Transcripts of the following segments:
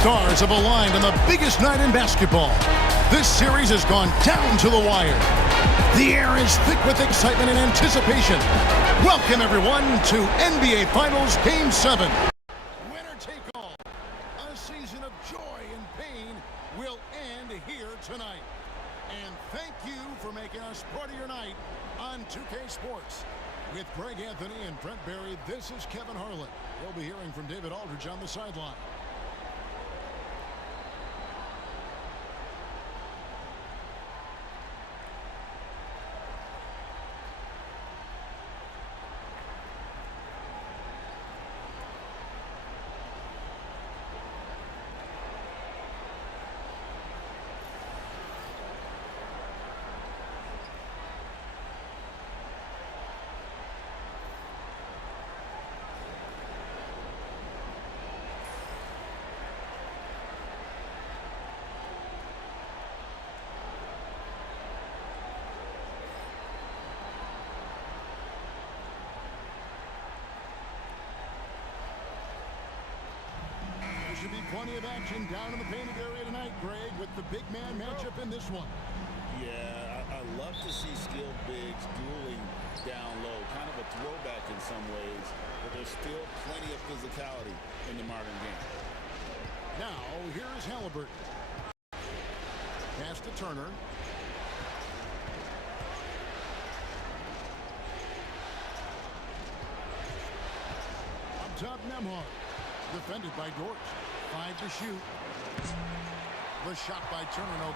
stars have aligned on the biggest night in basketball. This series has gone down to the wire. The air is thick with excitement and anticipation. Welcome, everyone, to NBA Finals Game 7. Winner take all. A season of joy and pain will end here tonight. And thank you for making us part of your night on 2K Sports. With Greg Anthony and Brent Barry, this is Kevin Harlan. We'll be hearing from David Aldridge on the sideline. Should be plenty of action down in the painted area tonight, Greg, with the big man matchup in this one. Yeah, I love to see skilled bigs dueling down low. Kind of a throwback in some ways, but there's still plenty of physicality in the modern game. Now, here's Halliburton. Pass to Turner. Up top, Nembhard. Defended by Dort. 5 to shoot. The shot by Turner, no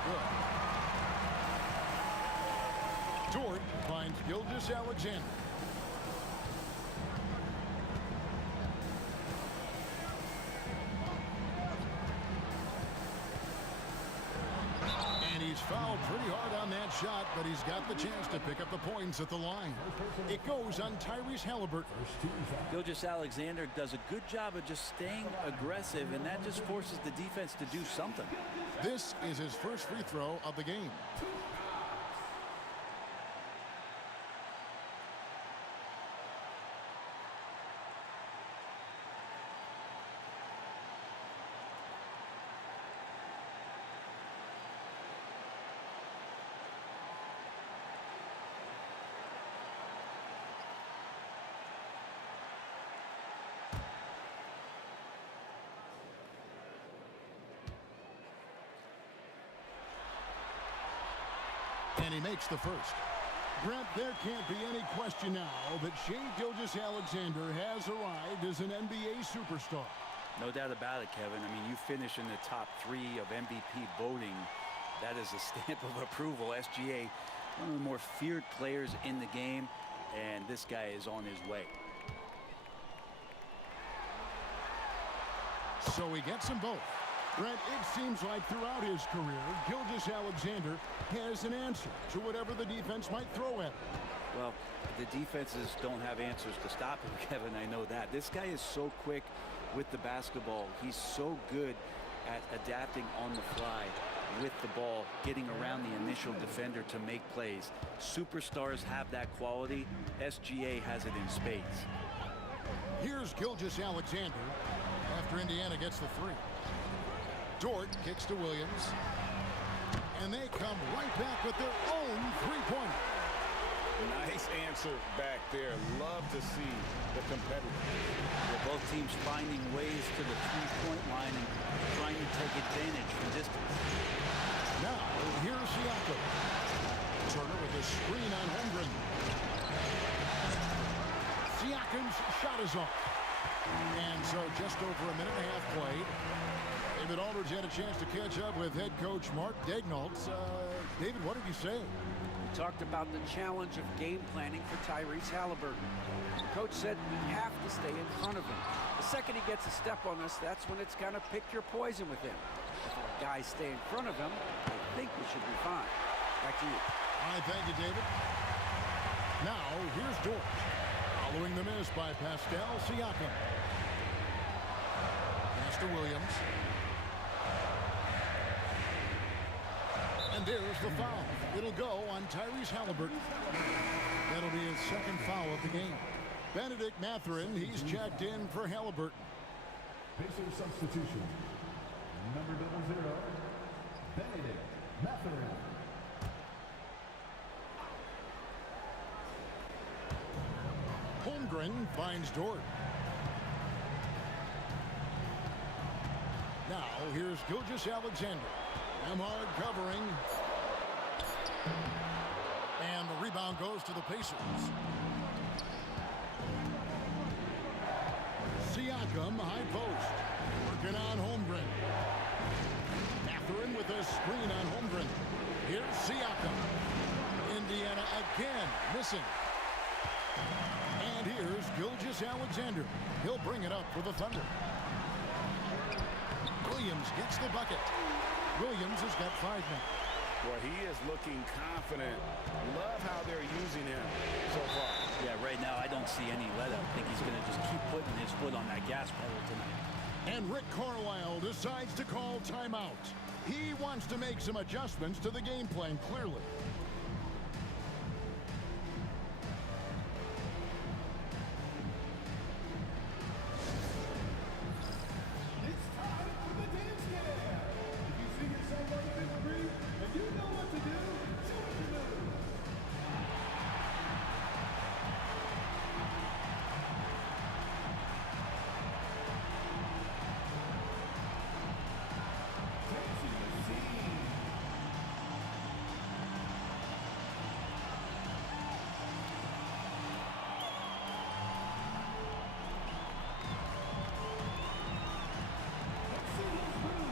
good. Dort finds Gilgeous-Alexander. And he's fouled pretty hard on that shot, but he's got the chance to pick up the points at the line. It goes on Tyrese Halliburton. Gilgeous-Alexander does a good job of just staying aggressive, and that just forces the defense to do something. This is his first free throw of the game. And he makes the first. Brent, there can't be any question now that Shai Gilgeous-Alexander has arrived as an NBA superstar. No doubt about it, Kevin. I mean, you finish in the top 3 of MVP voting. That is a stamp of approval. SGA, one of the more feared players in the game, and this guy is on his way. So he gets them both. Brent, it seems like throughout his career, Gilgeous-Alexander has an answer to whatever the defense might throw at him. Well, the defenses don't have answers to stop him, Kevin. I know that. This guy is so quick with the basketball. He's so good at adapting on the fly with the ball, getting around the initial defender to make plays. Superstars have that quality. SGA has it in spades. Here's Gilgeous-Alexander after Indiana gets the 3. Dort kicks to Williams, and they come right back with their own three-pointer. Nice answer back there. Love to see the competitors. Both teams finding ways to the three-point line and trying to take advantage from distance. Now, here's Siakam. Turner with a screen on Holmgren. Siakam's shot is off. And so just over a minute and a half played. David Aldridge had a chance to catch up with head coach Mark Daignault. David, what did you say? We talked about the challenge of game planning for Tyrese Halliburton. The coach said we have to stay in front of him. The second he gets a step on us, that's when it's gonna pick your poison with him. If our guys stay in front of him, I think we should be fine. Back to you. All right, thank you, David. Now, here's Dort. Following the miss by Pascal Siakam. Pass to Williams. And there's the foul. It'll go on Tyrese Halliburton. That'll be his second foul of the game. Benedict Mathurin, he's checked in for Halliburton. Pacer substitution. Number 00, Benedict Mathurin. Holmgren finds Dort. Now here's Gilgeous-Alexander. Emhard covering. And the rebound goes to the Pacers. Siakam, high post. Working on Holmgren. Mathurin with a screen on Holmgren. Here's Siakam. Indiana again missing. And here's Gilgeous-Alexander. He'll bring it up for the Thunder. Williams gets the bucket. Williams has got 5 now. Well, he is looking confident. Love how they're using him so far. Yeah, right now I don't see any let up. I think he's going to just keep putting his foot on that gas pedal tonight. And Rick Carlisle decides to call timeout. He wants to make some adjustments to the game plan, clearly. It's time for the dance cam. If you see yourself on the big screen and you know what to do, show us your move. Dancing the scene. Let's see his move.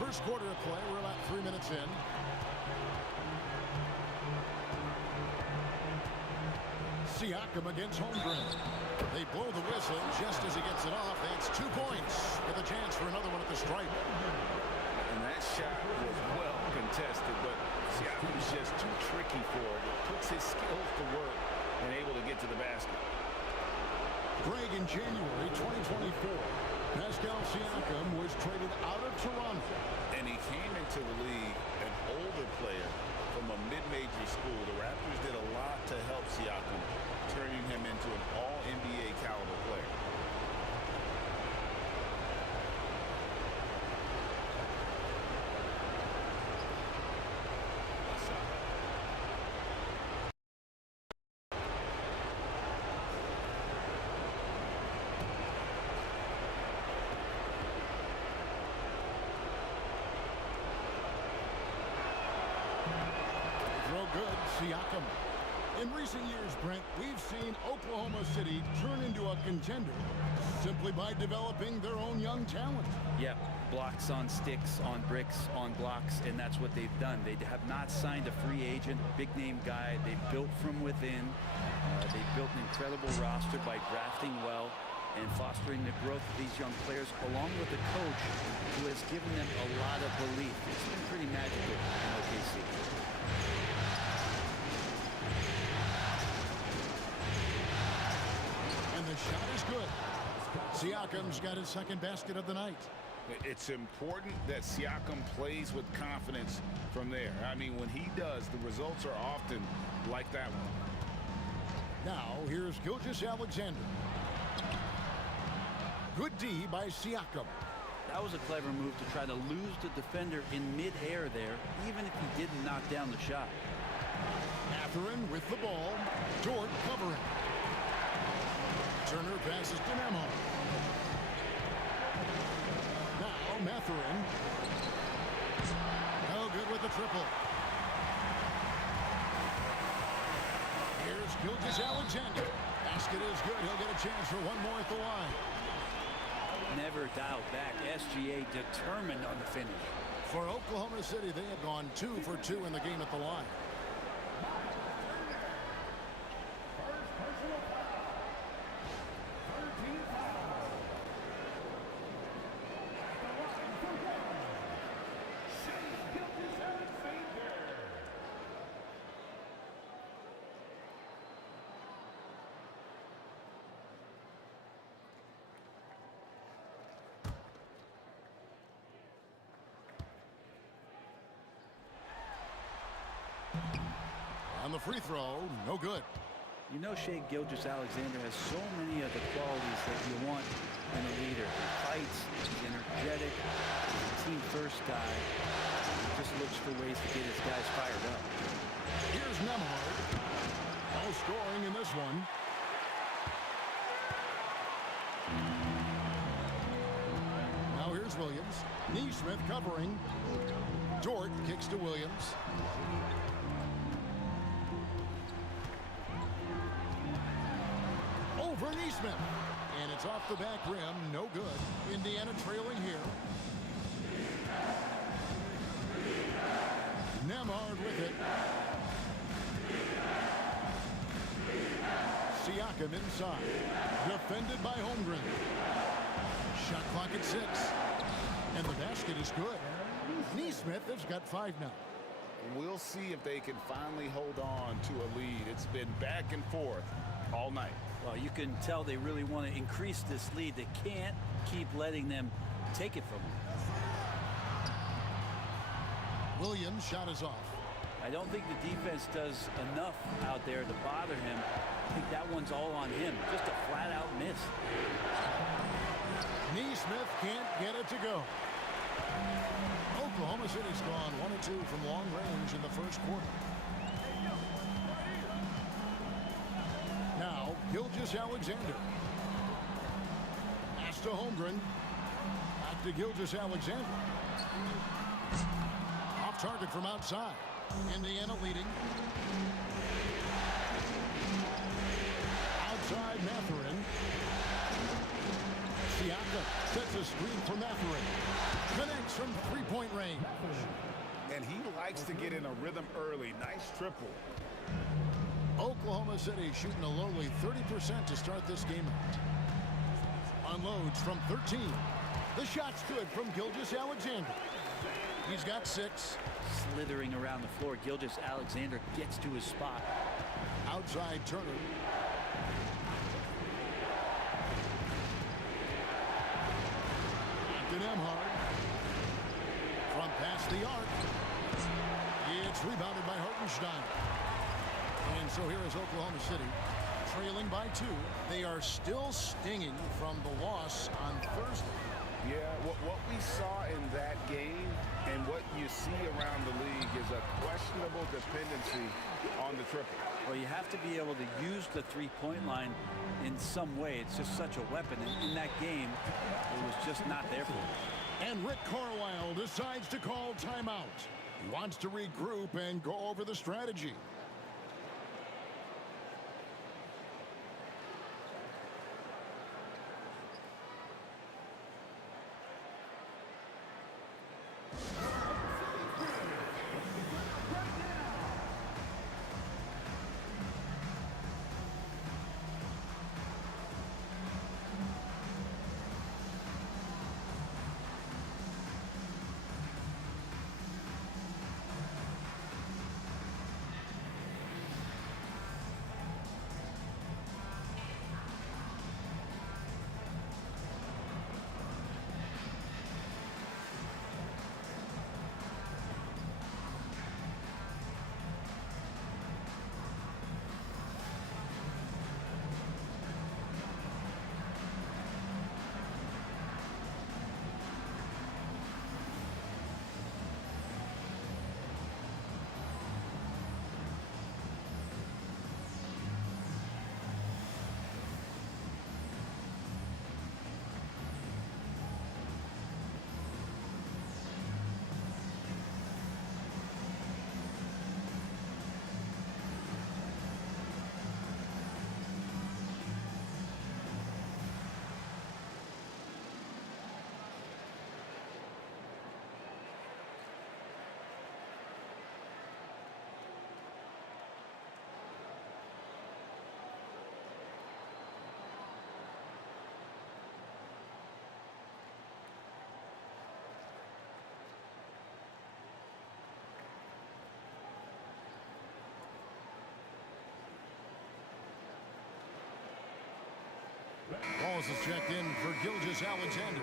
First quarter of play. We're about 3 minutes in. Siakam against Holmgren. They blow the whistle just as he gets it off. That's 2 points with a chance for another one at the stripe. And that shot was well contested, but Siakam's just too tricky for it. It puts his skills to work and able to get to the basket. Greg, in January 2024, Pascal Siakam was traded out of Toronto. And he came into the league an older player from a mid-major school. The Raptors did a lot to help Siakam, turning him into an all-NBA caliber player. Throw good, Siakam. In recent years, Brent, we've seen Oklahoma City turn into a contender simply by developing their own young talent. Yeah, blocks on sticks, on bricks, on blocks, and that's what they've done. They have not signed a free agent, big-name guy. They've built from within. They've built an incredible roster by drafting well and fostering the growth of these young players, along with a coach who has given them a lot of belief. It's been pretty magical in OKC. shot is good. Siakam's got his second basket of the night. It's important that Siakam plays with confidence from there. I mean, when he does, the results are often like that one. Now, here's Gilgeous-Alexander. Good D by Siakam. That was a clever move to try to lose the defender in midair there, even if he didn't knock down the shot. Mathurin with the ball. Dort covering. Turner passes to Nembhard. Now Mathurin. No good with the triple. Here's Gilgeous-Alexander. Basket is good. He'll get a chance for one more at the line. Never dialed back. SGA determined on the finish. For Oklahoma City, they have gone 2 for 2 in the game at the line. First personal foul. 13 foul. At the line for one. Shea Gilgeous-Alexander. On the free throw, no good. You know, Shea Gilgeous-Alexander has so many of the qualities that you want in a leader. He fights, he's energetic, he's a team-first guy. He just looks for ways to get his guys fired up. Here's Nembhard. No scoring in this one. Now here's Williams. Neesmith covering. Dort kicks to Williams. Over Neesmith. And it's off the back rim. No good. Indiana trailing here. Nembhard with it. Siakam inside. Defended by Holmgren. Shot clock at 6. And the basket is good. Neesmith has got 5 now. We'll see if they can finally hold on to a lead. It's been back and forth all night. Well, you can tell they really want to increase this lead. They can't keep letting them take it from them. Williams' shot is off. I don't think the defense does enough out there to bother him. I think that one's all on him. Just a flat-out miss. Neesmith can't get it to go. Oklahoma City's gone 1 of 2 from long range in the first quarter. Now, Gilgeous-Alexander. Pass to Holmgren. Back to Gilgeous-Alexander. Off target from outside. Indiana leading. Outside Mathurin. Siakam sets a screen for Mathurin. Connects from three-point range. And he likes to get in a rhythm early. Nice triple. Oklahoma City shooting a lowly 30% to start this game. Unloads from 13. The shot's good from Gilgeous-Alexander. He's got 6. Slithering around the floor, Gilgeous-Alexander gets to his spot. Outside Turner. To Nembhard. From past the arc. It's rebounded by Hartenstein. And so here is Oklahoma City, trailing by 2. They are still stinging from the loss on Thursday. Yeah, what we saw in that game and what you see around the league is a questionable dependency on the triple. Well, you have to be able to use the three-point line in some way. It's just such a weapon. And in that game, it was just not there for him. And Rick Carlisle decides to call timeout. He wants to regroup and go over the strategy. Wallace is checked in for Gilgeous Alexander.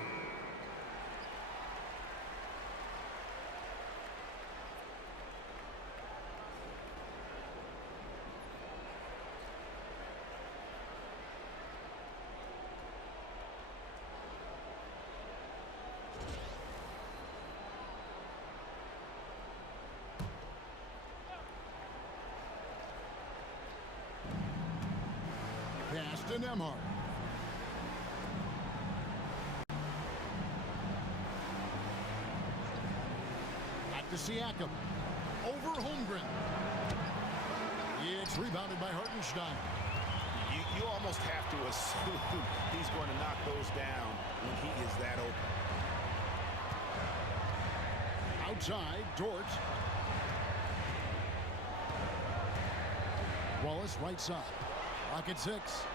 Pass to Nembhard. Back to Siakam. Over Holmgren. It's rebounded by Hartenstein. You almost have to assume he's going to knock those down when he is that open. Outside, Dort. Wallace, right side. Rocket 6.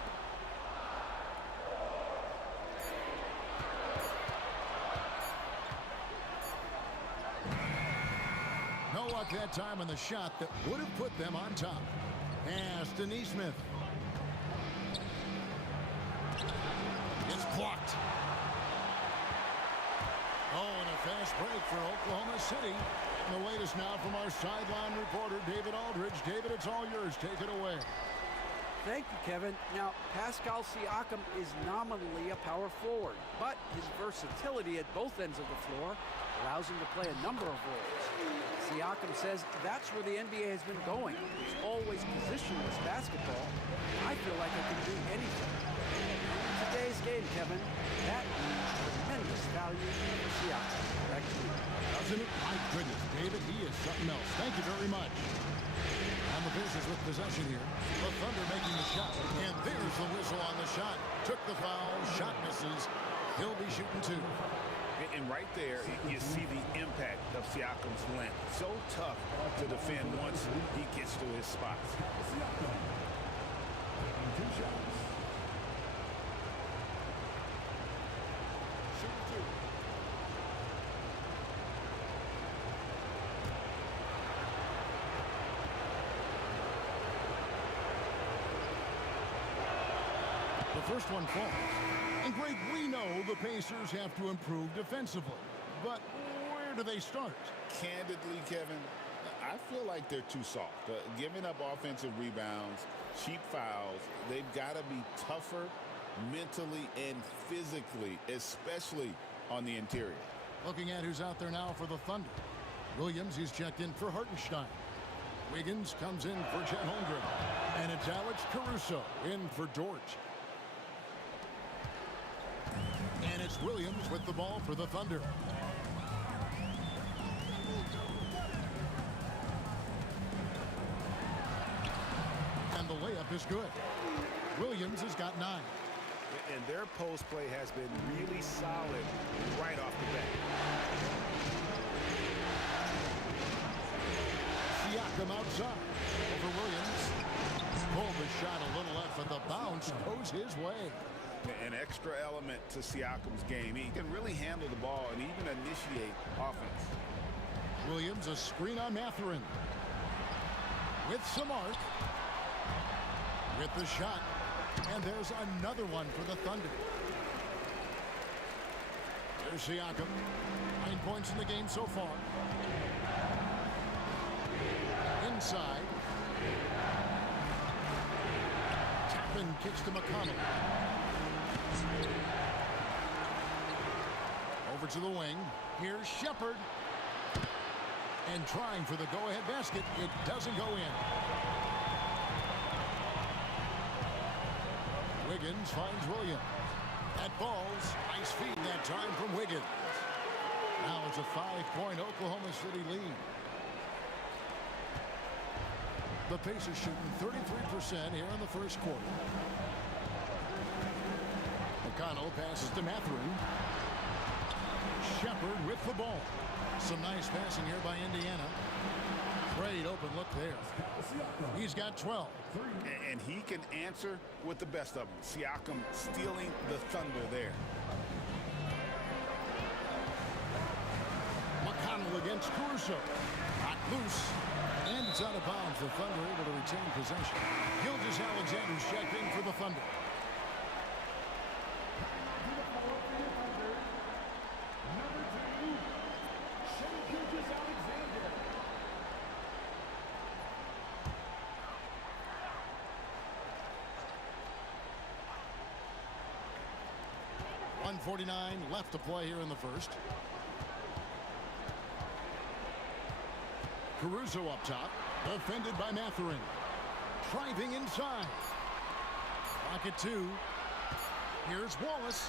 No luck that time on the shot that would have put them on top. Pass to Nesmith. It's blocked. Oh, and a fast break for Oklahoma City. And the latest now from our sideline reporter, David Aldridge. David, it's all yours. Take it away. Thank you, Kevin. Now, Pascal Siakam is nominally a power forward, but his versatility at both ends of the floor allows him to play a number of roles. Siakam says that's where the NBA has been going. It's always positionless basketball. I feel like I can do anything. In today's game, Kevin, that means tremendous value for Siakam. Back to you. Doesn't it? My goodness, David, he is something else. Thank you very much. On the Pacers with possession here. The Thunder making the shot. And there's the whistle on the shot. Took the foul. Shot misses. He'll be shooting 2. And right there, you see the impact of Siakam's length. So tough to defend once he gets to his spots. Siakam. Taking 2 shots. Shooting 2. The first one falls. And Greg, we know the Pacers have to improve defensively. But where do they start? Candidly, Kevin, I feel like they're too soft. Giving up offensive rebounds, cheap fouls, they've got to be tougher mentally and physically, especially on the interior. Looking at who's out there now for the Thunder. Williams, he's checked in for Hartenstein. Wiggins comes in for Chet Holmgren. And it's Alex Caruso in for Dort. And it's Williams with the ball for the Thunder. And the layup is good. Williams has got 9. And their post play has been really solid right off the bat. Siakam outside over Williams. Pulled the shot a little left, but the bounce goes his way. An extra element to Siakam's game. He can really handle the ball and even initiate offense. Williams, a screen on Mathurin. With some arc. With the shot. And there's another one for the Thunder. There's Siakam. 9 points in the game so far. Inside. Chapman kicks to McConnell. Over to the wing. Here's Shepard. And trying for the go-ahead basket. It doesn't go in. Wiggins finds Williams. That falls. Nice feed that time from Wiggins. Now it's a 5-point Oklahoma City lead. The Pacers shooting 33% here in the first quarter. McConnell passes to Mathurin. Shepard with the ball. Some nice passing here by Indiana. Great open look there. He's got 12. And he can answer with the best of them. Siakam stealing the thunder there. McConnell against Caruso. Hot loose. And it's out of bounds. The Thunder able to retain possession. Gilgeous Alexander's checked in for the Thunder. 1:49 left to play here in the first. Caruso up top. Defended by Mathurin. Driving inside. Rocket 2. Here's Wallace.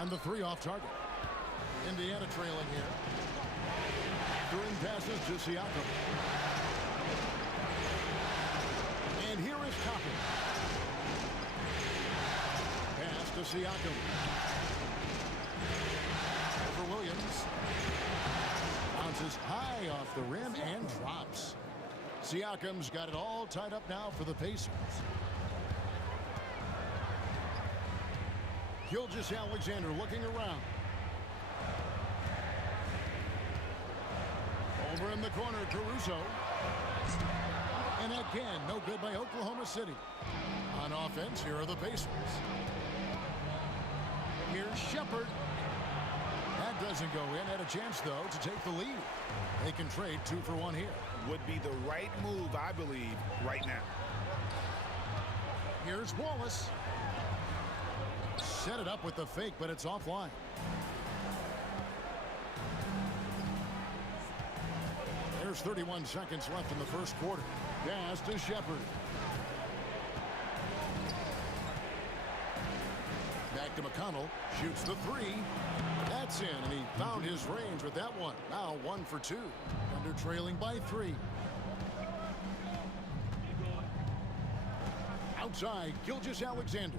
And the 3 off target. Indiana trailing here. Mathurin passes to Siakam. And here is Toppin. Pass to Siakam. For Williams. Bounces high off the rim and drops. Siakam's got it all tied up now for the Pacers. Gilgeous-Alexander looking around. Over in the corner, Caruso. And again, no good by Oklahoma City. On offense, here are the Pacers. Here's Shepherd. That doesn't go in. Had a chance, though, to take the lead. They can trade 2 for 1 here. Would be the right move, I believe, right now. Here's Wallace. Set it up with the fake, but it's offline. There's 31 seconds left in the first quarter. Pass to Shepherd. Back to McConnell. Shoots the 3. That's in, and he found his range with that one. Now 1 for 2. Thunder trailing by 3. Outside, Gilgeous-Alexander.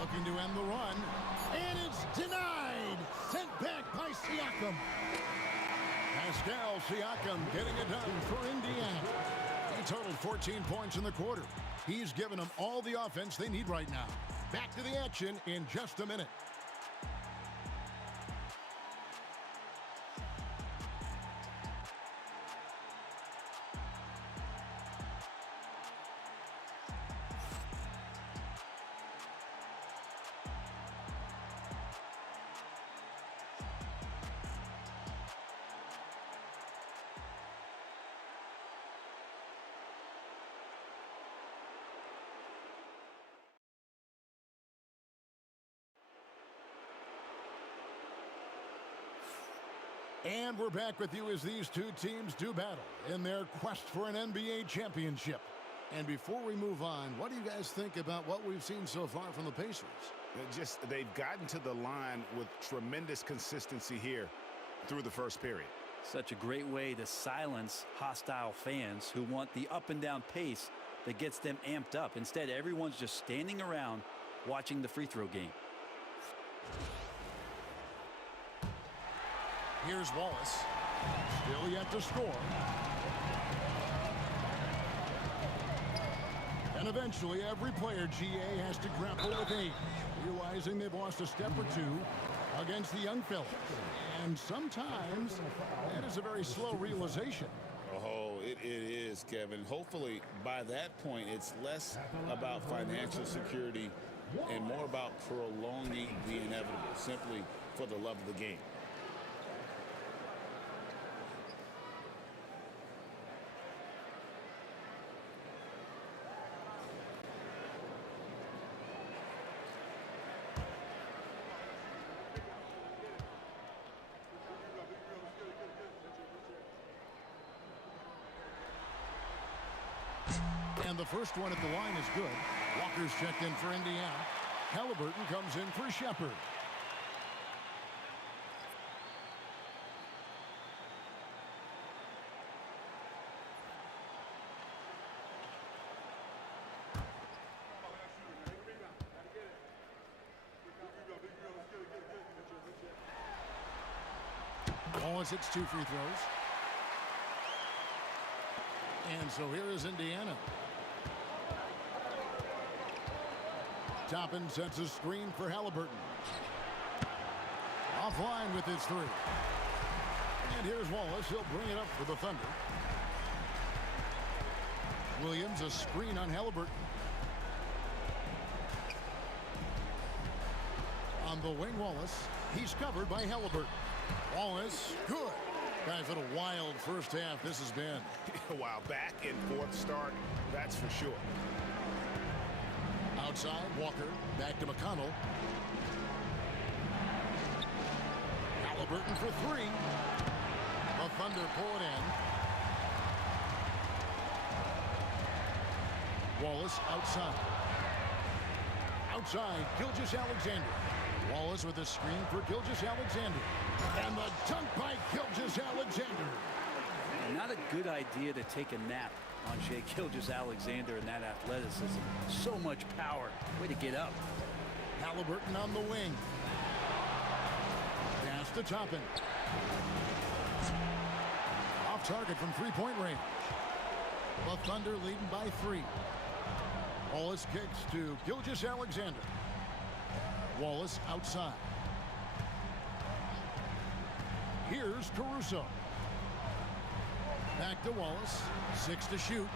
Looking to end the run. And it's denied. Sent back by Siakam. Pascal Siakam getting it done for Indiana. He totaled 14 points in the quarter. He's given them all the offense they need right now. Back to the action in just a minute. And we're back with you as these two teams do battle in their quest for an NBA championship. And before we move on, what do you guys think about what we've seen so far from the Pacers? They've gotten to the line with tremendous consistency here through the first period. Such a great way to silence hostile fans who want the up and down pace that gets them amped up. Instead, everyone's just standing around watching the free throw game. Here's Wallace. Still yet to score. And eventually, every player, GA, has to grapple with age, realizing they've lost a step or 2 against the young fella. And sometimes, that is a very slow realization. Oh, it is, Kevin. Hopefully, by that point, it's less about financial security and more about prolonging the inevitable, simply for the love of the game. And the first one at the line is good. Walker's checked in for Indiana. Halliburton comes in for Shepherd. Wallace hits 2 free throws. And so here is Indiana. Toppin sets a screen for Halliburton. Offline with his 3. And here's Wallace. He'll bring it up for the Thunder. Williams, a screen on Halliburton. On the wing, Wallace. He's covered by Halliburton. Wallace, good. Guys, what a wild first half this has been. Wow, back and forth start, that's for sure. Outside, Walker, back to McConnell. Halliburton for three. The Thunder pull it in. Wallace outside. Outside, Gilgeous-Alexander. Wallace with a screen for Gilgeous-Alexander. And the dunk by Gilgeous-Alexander. Not a good idea to take a nap on Shai Gilgeous-Alexander and that athleticism. So much power. Way to get up. Halliburton on the wing. Pass to Toppin. Off target from three-point range. The Thunder leading by 3. Wallace kicks to Gilgeous-Alexander. Wallace outside. Here's Caruso. Back to Wallace. 6 to shoot.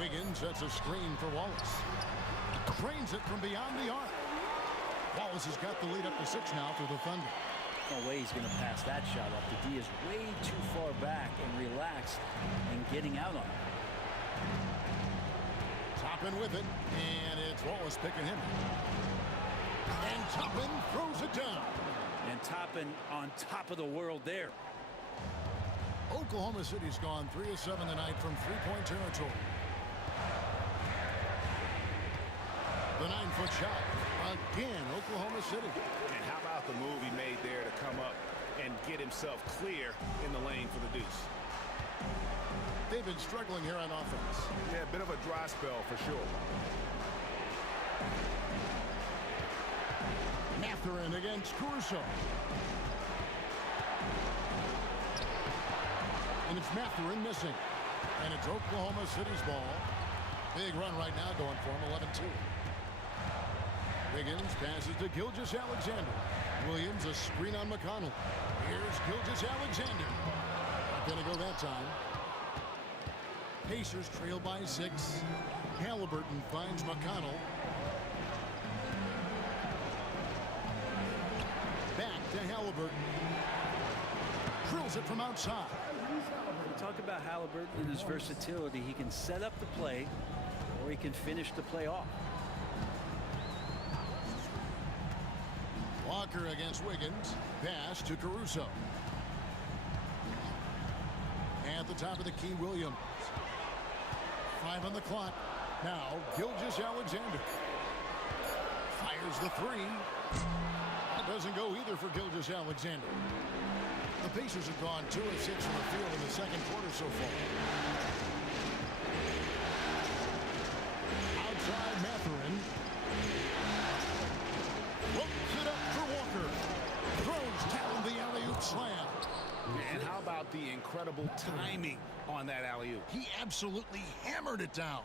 Wiggins sets a screen for Wallace. Drains it from beyond the arc. Wallace has got the lead up to 6 now for the Thunder. No way he's going to pass that shot up. The D is way too far back and relaxed and getting out on it. Toppin with it, and it's Wallace picking him. And Toppin throws it down. And Toppin on top of the world there. Oklahoma City's gone 3 of 7 tonight from three-point territory. The 9-foot shot. Again, Oklahoma City. And how about the move he made there to come up and get himself clear in the lane for the deuce? They've been struggling here on offense. Yeah, a bit of a dry spell for sure. Mathurin against Caruso. And it's Mathurin missing. And it's Oklahoma City's ball. Big run right now going for him, 11-2. Wiggins passes to Gilgeous-Alexander. Williams a screen on McConnell. Here's Gilgeous-Alexander. Not going to go that time. Pacers trail by 6. Halliburton finds McConnell. Back to Halliburton. Drills it from outside. Talk about Halliburton and his versatility. He can set up the play, or he can finish the play off. Walker against Wiggins. Pass to Caruso. At the top of the key, Williams. 5 on the clock. Now, Gilgeous-Alexander. Fires the 3. That doesn't go either for Gilgeous-Alexander. The Pacers have gone 2 of 6 from the field in the second quarter so far. Outside Mathurin. Hooks it up for Walker. Throws down the alley-oop slam. And how about the incredible timing on that alley-oop? He absolutely hammered it down.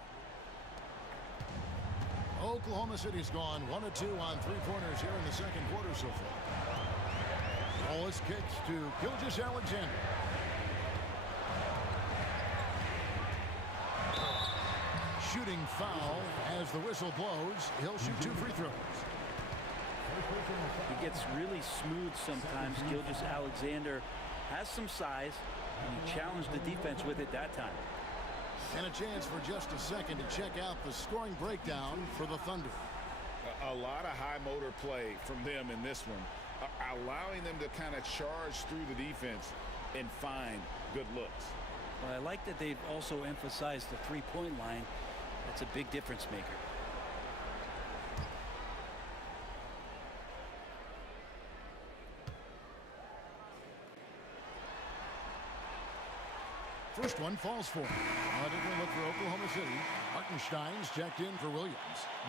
Oklahoma City's gone 1 of 2 on three-pointers here in the second quarter so far. Wallace kicks to Gilgeous-Alexander. Shooting foul as the whistle blows. He'll shoot 2 free throws. He gets really smooth sometimes. Gilgeous-Alexander has some size, and he challenged the defense with it that time. And a chance for just a second to check out the scoring breakdown for the Thunder. A lot of high motor play from them in this one, allowing them to kind of charge through the defense and find good looks. Well, I like that they've also emphasized the three-point line. That's a big difference maker. First one falls for him. A different look for Oklahoma City. Hartenstein's checked in for Williams.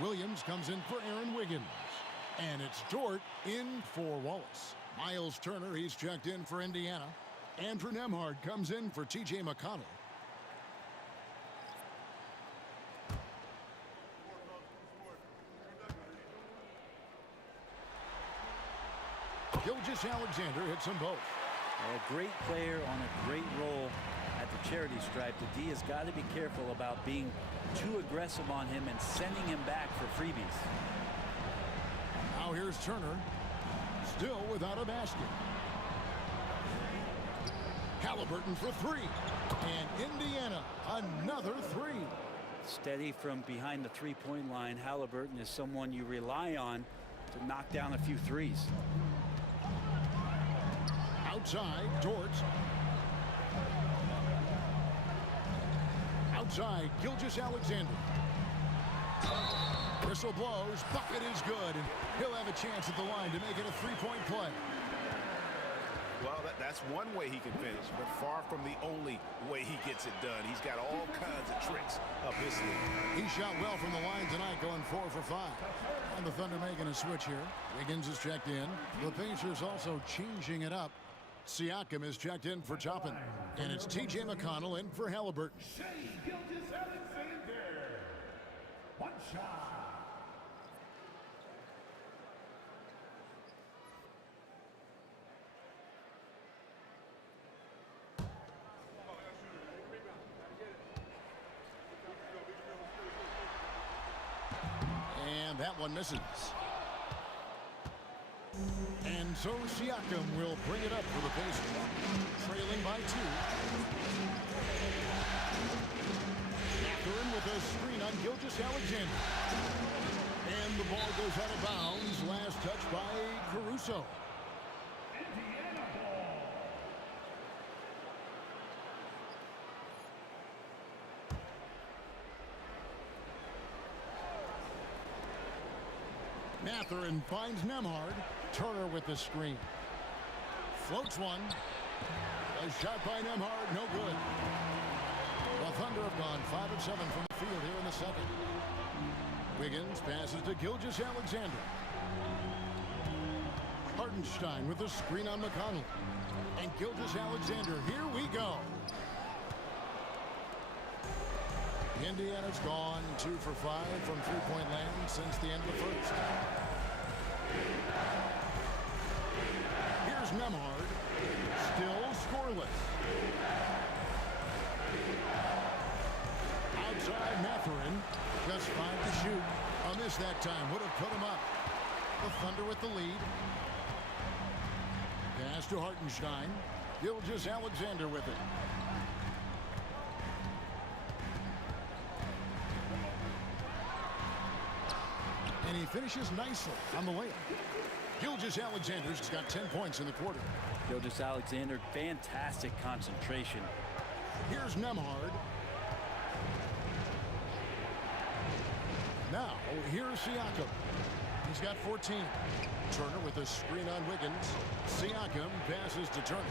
Williams comes in for Aaron Wiggins. And it's Dort in for Wallace. Miles Turner, he's checked in for Indiana. Andrew Nembhard comes in for T.J. McConnell. Gilgeous-Alexander hits them both. A great player on a great role at the charity stripe. The D has got to be careful about being too aggressive on him and sending him back for freebies. Now here's Turner, still without a basket. Halliburton for three. And Indiana, another three. Steady from behind the three-point line. Halliburton is someone you rely on to knock down a few threes. Outside, Dort. Outside, Gilgeous-Alexander. Whistle blows, bucket is good, and he'll have a chance at the line to make it a three-point play. Well, that's one way he can finish, but far from the only way he gets it done. He's got all kinds of tricks up his sleeve. He shot well from the line tonight, going 4 for 5. And the Thunder making a switch here. Wiggins is checked in. The Pacers also changing it up. Siakam is checked in for Toppin. And it's T.J. McConnell in for Halliburton. Gilgeous-Alexander. One shot. And that one misses. And so Siakam will bring it up for the Pacers, trailing by 2. Catherine with a screen on Gilgeous-Alexander. And the ball goes out of bounds. Last touch by Caruso. Indiana ball. Mathurin finds Nembhard. Turner with the screen. Floats one. A shot by Nembhard, no good. The Thunder have gone 5 of 7 from the field here in the second. Wiggins passes to Gilgeous-Alexander. Hartenstein with the screen on McConnell. And Gilgeous-Alexander, here we go. Indiana's gone 2 for 5 from three-point land since the end of the first. Here's Nembhard, still scoreless. Outside Mathurin, just 5 to shoot. A miss that time would have put him up. The Thunder with the lead. Pass to Hartenstein. Gilgeous-Alexander with it. And he finishes nicely on the layup. Gilgeous-Alexander's got 10 points in the quarter. Gilgeous-Alexander, fantastic concentration. Here's Nembhard. Now, here's Siakam. He's got 14. Turner with a screen on Wiggins. Siakam passes to Turner.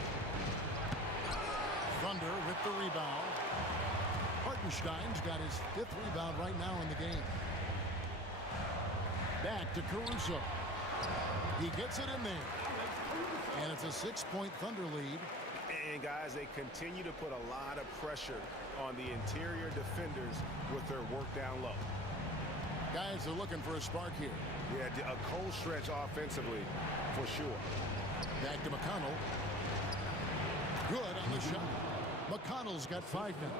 Thunder with the rebound. Hartenstein's got his 5th rebound right now in the game. Back to Caruso. He gets it in there. And it's a 6-point Thunder lead. And guys, they continue to put a lot of pressure on the interior defenders with their work down low. Guys are looking for a spark here. Yeah, a cold stretch offensively for sure. Back to McConnell. Good on the shot. McConnell's got 5 now.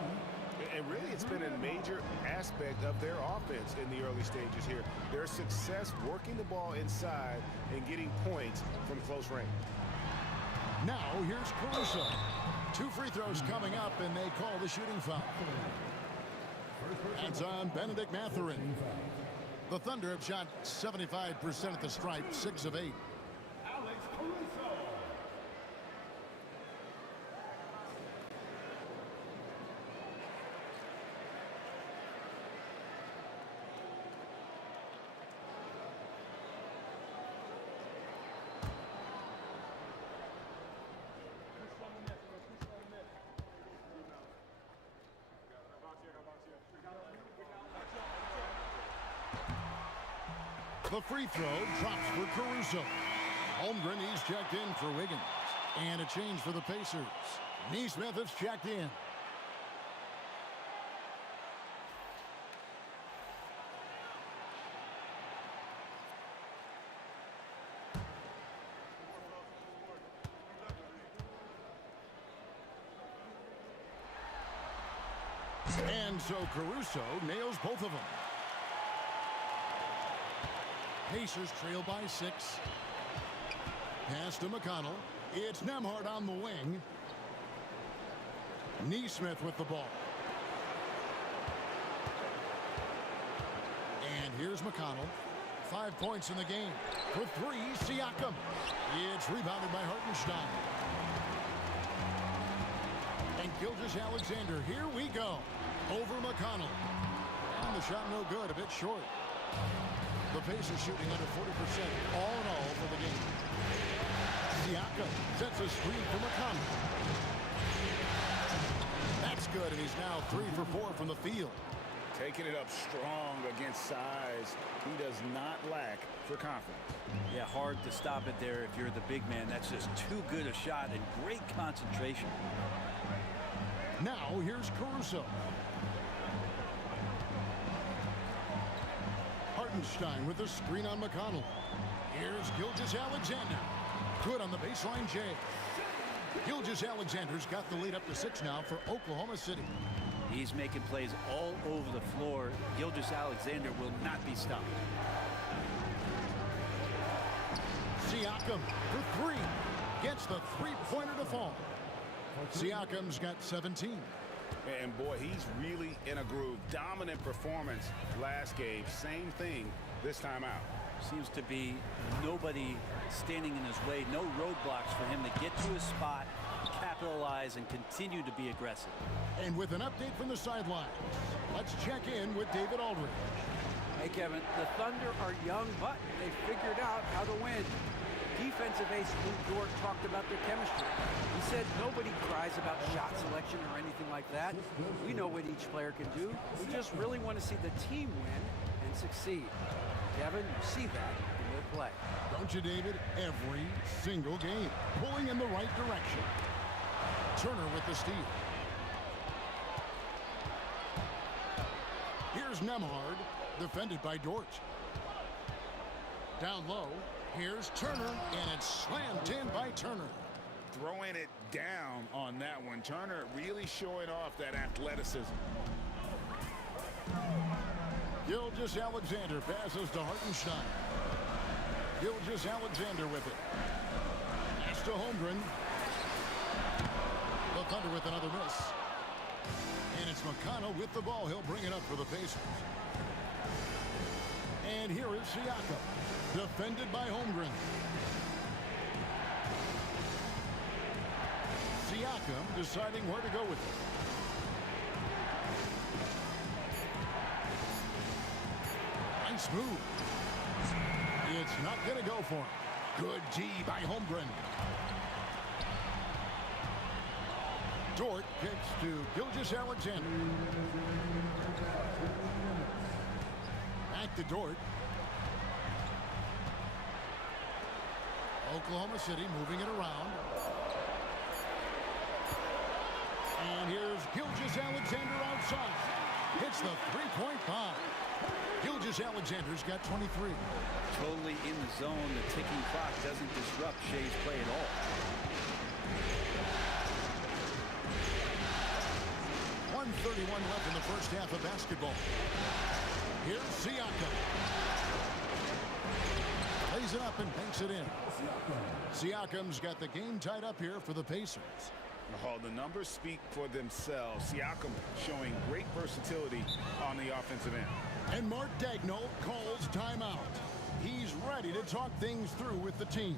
And really, it's been a major aspect of their offense in the early stages here. Their success working the ball inside and getting points from close range. Now, here's Caruso. 2 free throws coming up, and they call the shooting foul. That's on Benedict Mathurin. The Thunder have shot 75% at the stripe, 6 of 8. Alex Caruso. The free throw drops for Caruso. Holmgren, he's checked in for Wiggins. And a change for the Pacers. Nesmith is checked in. And so Caruso nails both of them. Pacers trail by 6. Pass to McConnell. It's Nembhard on the wing. Neesmith with the ball. And here's McConnell. 5 points in the game. For three, Siakam. It's rebounded by Hartenstein. And Gilgeous-Alexander, here we go. Over McConnell. And the shot no good, a bit short. The Pacers shooting under 40% all in all for the game. Siakam sets a screen for McConnell. That's good, and he's now 3 for 4 from the field. Taking it up strong against size. He does not lack for confidence. Yeah, hard to stop it there if you're the big man. That's just too good a shot and great concentration. Now here's Caruso. Hartenstein with the screen on McConnell. Here's Gilgeous-Alexander. Good on the baseline, Jay. Gilgeous-Alexander's got the lead up to 6 now for Oklahoma City. He's making plays all over the floor. Gilgeous-Alexander will not be stopped. Siakam for 3. Gets the three-pointer to fall. Siakam's got 17. And boy, he's really in a groove. Dominant performance last game. Same thing this time out. Seems to be nobody standing in his way. No roadblocks for him to get to his spot, capitalize, and continue to be aggressive. And with an update from the sideline, let's check in with David Aldridge. Hey, Kevin, the Thunder are young, but they figured out how to win. Defensive ace Lou Dort talked about their chemistry. He said nobody cries about shot selection or anything like that. We know what each player can do. We just really want to see the team win and succeed. Kevin, you see that in their play. Don't you, David? Every single game. Pulling in the right direction. Turner with the steal. Here's Nembhard, defended by Dort. Down low, here's Turner, and it's slammed in by Turner. Throwing it down on that one. Turner really showing off that athleticism. Gilgeous-Alexander passes to Hartenstein. Gilgeous-Alexander with it. Pass to Holmgren. The Thunder with another miss. And it's McConnell with the ball. He'll bring it up for the Pacers. And here is Siakam, defended by Holmgren. Siakam deciding where to go with it. Nice move. It's not going to go for him. Good D by Holmgren. Dort kicks to Gilgeous-Alexander. Back to Dort. Oklahoma City moving it around. And here's Gilgeous-Alexander outside. Hits the three-point bomb. Gilgeous-Alexander's got 23. Totally in the zone. The ticking clock doesn't disrupt Shea's play at all. 1:31 left in the first half of basketball. Here's Siakam. Lays it up and banks it in. Siakam's got the game tied up here for the Pacers. Oh, the numbers speak for themselves. Siakam showing great versatility on the offensive end. And Mark Daigneault calls timeout. He's ready to talk things through with the team.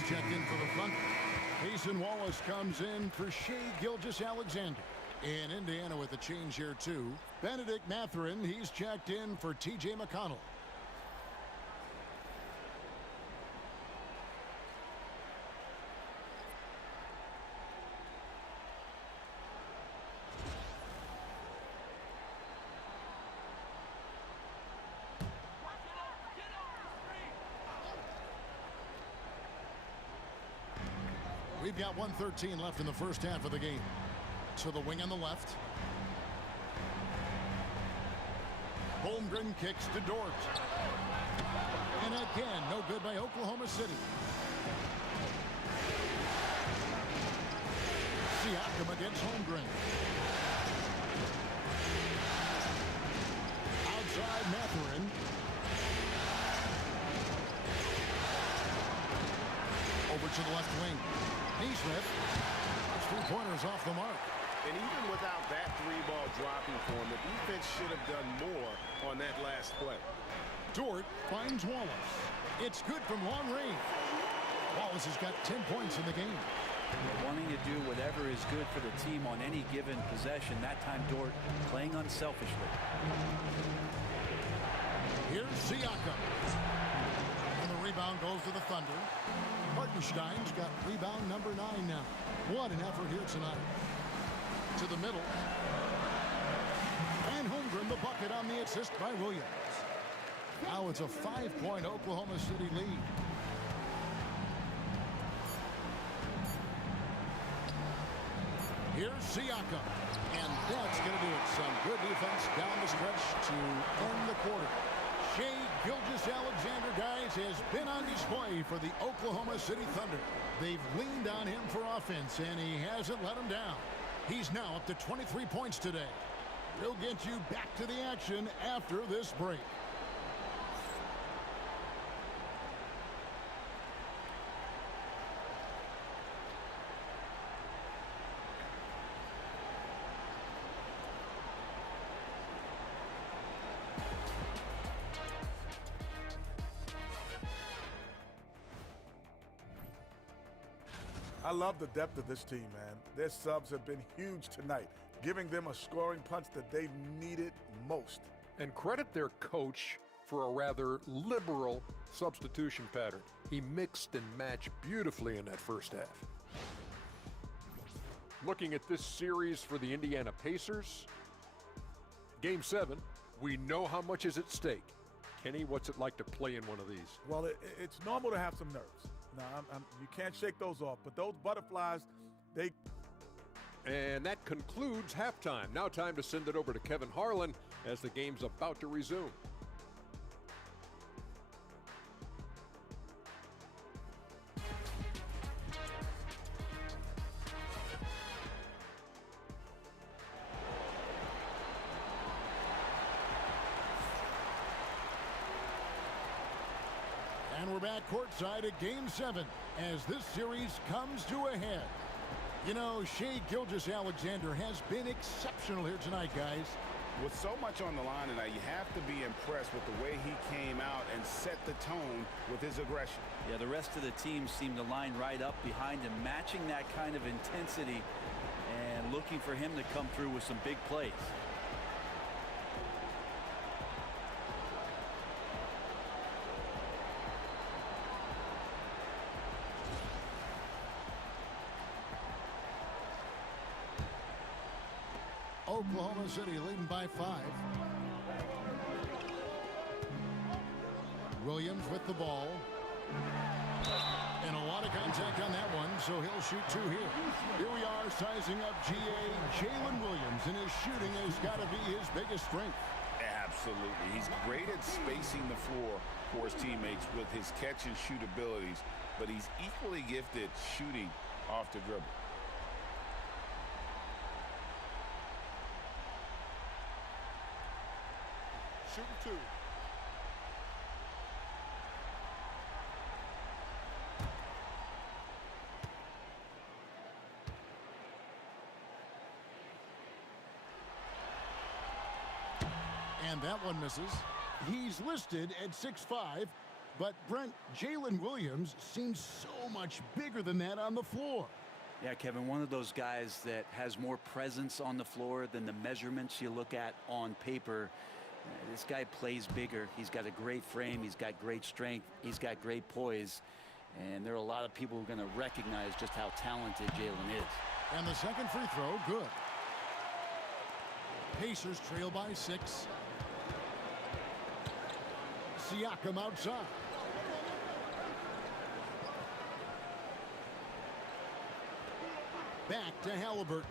He's checked in for the Thunder. Mason Wallace comes in for Shai Gilgeous-Alexander. In Indiana with a change here too. Benedict Mathurin, he's checked in for T.J. McConnell. We've got 1:13 left in the first half of the game. To the wing on the left. Holmgren kicks to Dort. And again, no good by Oklahoma City. Siakam against Holmgren. Outside Mathurin. Over to the left wing. Neesmith. Three-pointers off the mark. And even without that three-ball dropping for him, the defense should have done more on that last play. Dort finds Wallace. It's good from long range. Wallace has got 10 points in the game. Wanting to do whatever is good for the team on any given possession. That time Dort playing unselfishly. Here's Siakam. And the rebound goes to the Thunder. Hartenstein's got rebound number 9 now. What an effort here tonight. To the middle. And Holmgren the bucket on the assist by Williams. Now it's a 5-point Oklahoma City lead. Here's Siakam. And that's going to do it. Some good defense down the stretch to end the quarter. Shai Gilgeous-Alexander, guys, has been on display for the Oklahoma City Thunder. They've leaned on him for offense, and he hasn't let them down. He's now up to 23 points today. We'll get you back to the action after this break. I love the depth of this team, man. Their subs have been huge tonight, giving them a scoring punch that they've needed most. And credit their coach for a rather liberal substitution pattern. He mixed and matched beautifully in that first half. Looking at this series for the Indiana Pacers, Game 7, we know how much is at stake. Kenny, what's it like to play in one of these? Well, it's normal to have some nerves. Now, you can't shake those off, but those butterflies, they... And that concludes halftime. Now time to send it over to Kevin Harlan as the game's about to resume. And we're back courtside at Game 7 as this series comes to a head. You know, Shai Gilgeous-Alexander has been exceptional here tonight, guys. With so much on the line tonight, you have to be impressed with the way he came out and set the tone with his aggression. Yeah, the rest of the team seemed to line right up behind him, matching that kind of intensity and looking for him to come through with some big plays. Oklahoma City leading by 5. Williams with the ball. And a lot of contact on that one, so he'll shoot 2 here. Here we are sizing up Jalen Williams, and his shooting has got to be his biggest strength. Absolutely. He's great at spacing the floor for his teammates with his catch and shoot abilities, but he's equally gifted shooting off the dribble. Shooting 2. And that one misses. He's listed at 6'5", But, Brent, Jalen Williams seems so much bigger than that on the floor. Yeah, Kevin, one of those guys that has more presence on the floor than the measurements you look at on paper. This guy plays bigger. He's got a great frame. He's got great strength. He's got great poise. And there are a lot of people who are going to recognize just how talented Jalen is. And the second free throw, good. Pacers trail by 6. Siakam outside. Back to Halliburton.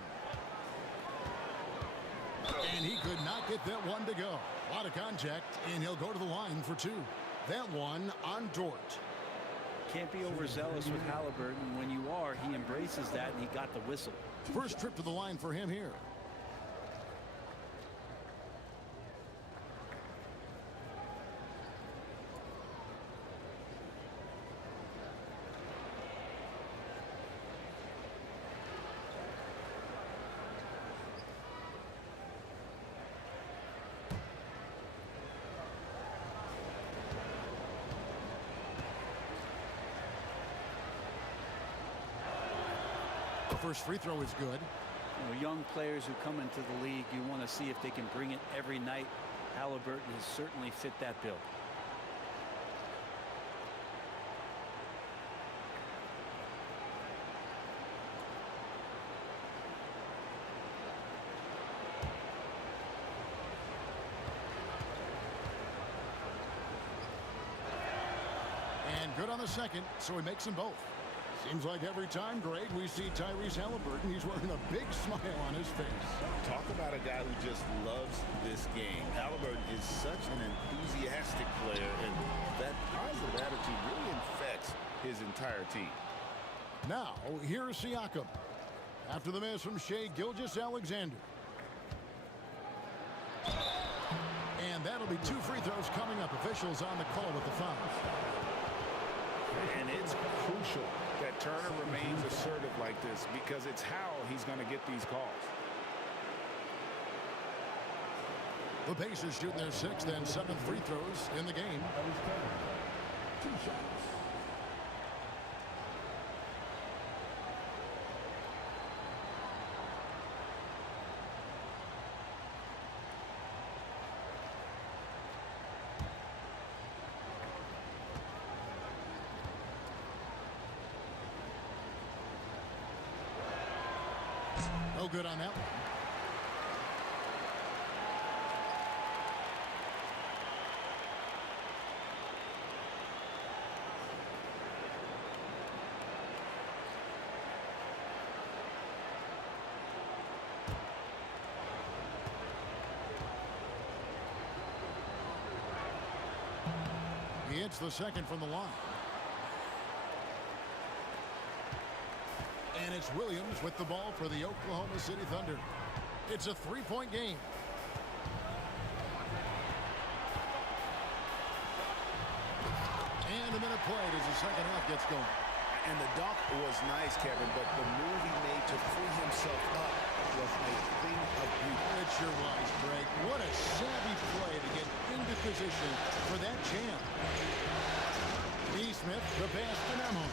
And he could not get that one to go. A lot of contact, and he'll go to the line for 2. That one on Dort. Can't be overzealous with Halliburton. When you are, he embraces that, and he got the whistle. First trip to the line for him here. First free throw is good. You know, young players who come into the league, you want to see if they can bring it every night. Halliburton has certainly fit that bill. And good on the second, so he makes them both. Seems like every time, Greg, we see Tyrese Halliburton, he's wearing a big smile on his face. Talk about a guy who just loves this game. Halliburton is such an enthusiastic player, and that positive attitude really infects his entire team. Now, here's Siakam. After the miss from Shai Gilgeous-Alexander. And that'll be 2 free throws coming up. Officials on the call with the foul. And it's crucial that Turner remains assertive like this, because it's how he's going to get these calls. The Pacers shooting their 6th and 7th free throws in the game. 2 shots. No good on that one. He hits the second from the line. And it's Williams with the ball for the Oklahoma City Thunder. It's a 3-point game. And a minute played as the second half gets going. And the dunk was nice, Kevin, but the move he made to free himself up was a thing of beauty. It sure was, Greg. What a savvy play to get into position for that jam. Neesmith, the pass to Nemo.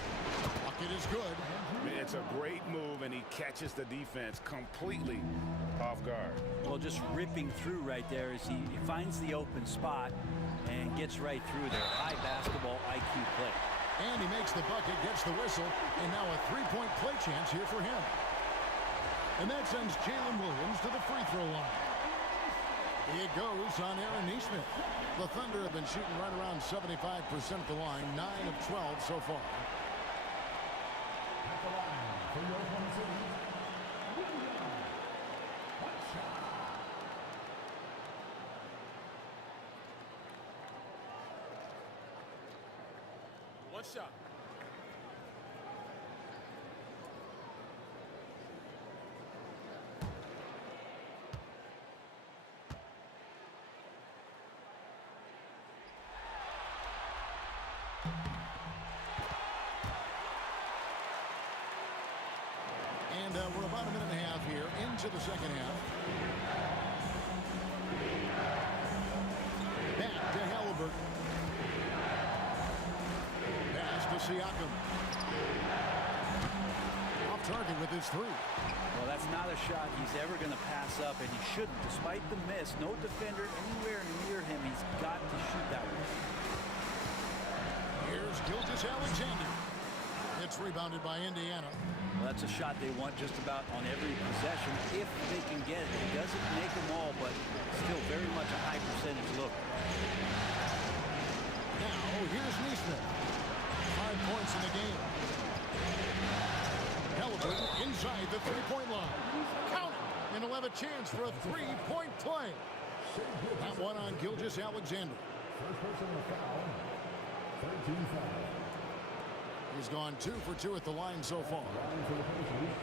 Bucket is good. It's a great move, and he catches the defense completely off guard. Well, just ripping through right there as he finds the open spot and gets right through there. High basketball IQ play. And he makes the bucket, gets the whistle, and now a 3-point play chance here for him. And that sends Jalen Williams to the free throw line. It goes on Aaron Neesmith. The Thunder have been shooting right around 75% at the line, 9 of 12 so far. At the line for your Oklahoma City, Williams. 1 shot. One shot. And we're about a minute and a half here into the second half. Back to Halliburton. Siakam. Off target with his three. Well, that's not a shot he's ever going to pass up, and he shouldn't. Despite the miss, no defender anywhere near him. He's got to shoot that one. Here's Gilgeous-Alexander. It's rebounded by Indiana. Well, that's a shot they want just about on every possession if they can get it. It doesn't make them all, but still very much a high percentage look. Now, here's Neesmith. 5 points in the game. Halliburton inside the three-point line. Count it, and he'll have a chance for a three-point play. That one on Gilgeous-Alexander. First person to foul. 13 foul. He's gone 2 for 2 at the line so far. Line for the Pacers.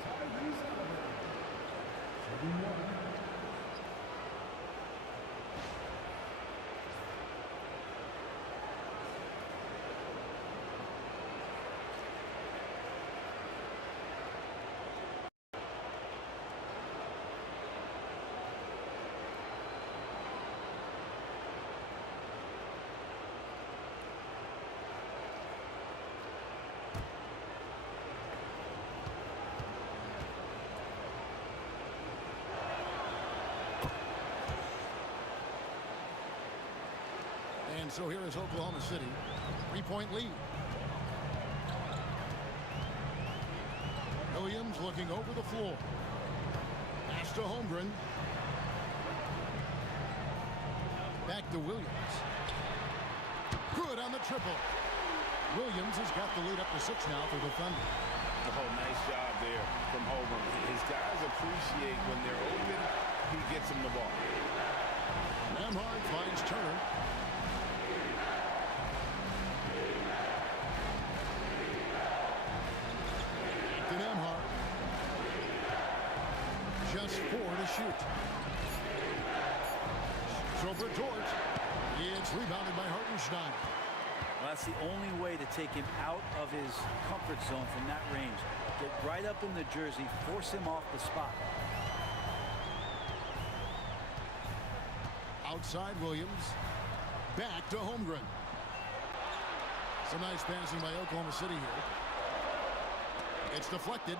Tyrese Halliburton. 71. And so here is Oklahoma City. 3-point lead. Williams looking over the floor. Pass to Holmgren. Back to Williams. Good on the triple. Williams has got the lead up to 6 now for the Thunder. Oh, nice job there from Holmgren. His guys appreciate when they're open, he gets them the ball. Nembhard finds Turner. To Nembhard. Just 4 to shoot. So for Dort, it's rebounded by Hartenstein. Well, that's the only way to take him out of his comfort zone from that range. Get right up in the jersey, force him off the spot. Outside Williams. Back to Holmgren. Some nice passing by Oklahoma City here. It's deflected.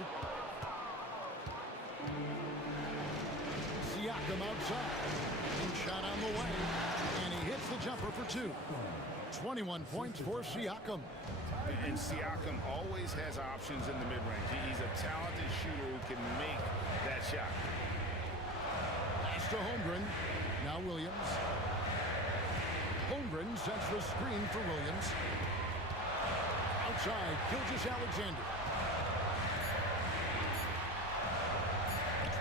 Siakam outside. And shot on the way. And he hits the jumper for 2. 21 points for Siakam. And Siakam always has options in the mid-range. He's a talented shooter who can make that shot. Pass to Holmgren. Now Williams. Holmgren sets the screen for Williams. Outside, Gilgeous-Alexander.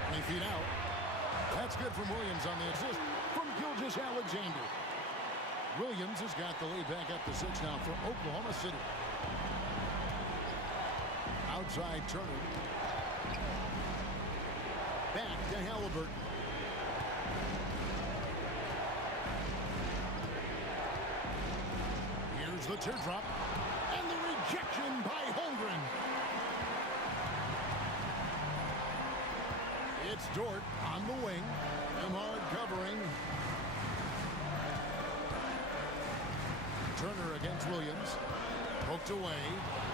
20 feet out. That's good from Williams on the assist from Gilgeous-Alexander. Williams has got the lead back up to 6 now for Oklahoma City. Outside Turner. Back to Halliburton. Here's the teardrop. And the rejection by Holmgren. It's Dort on the wing. Nembhard covering. Turner against Williams. Poked away.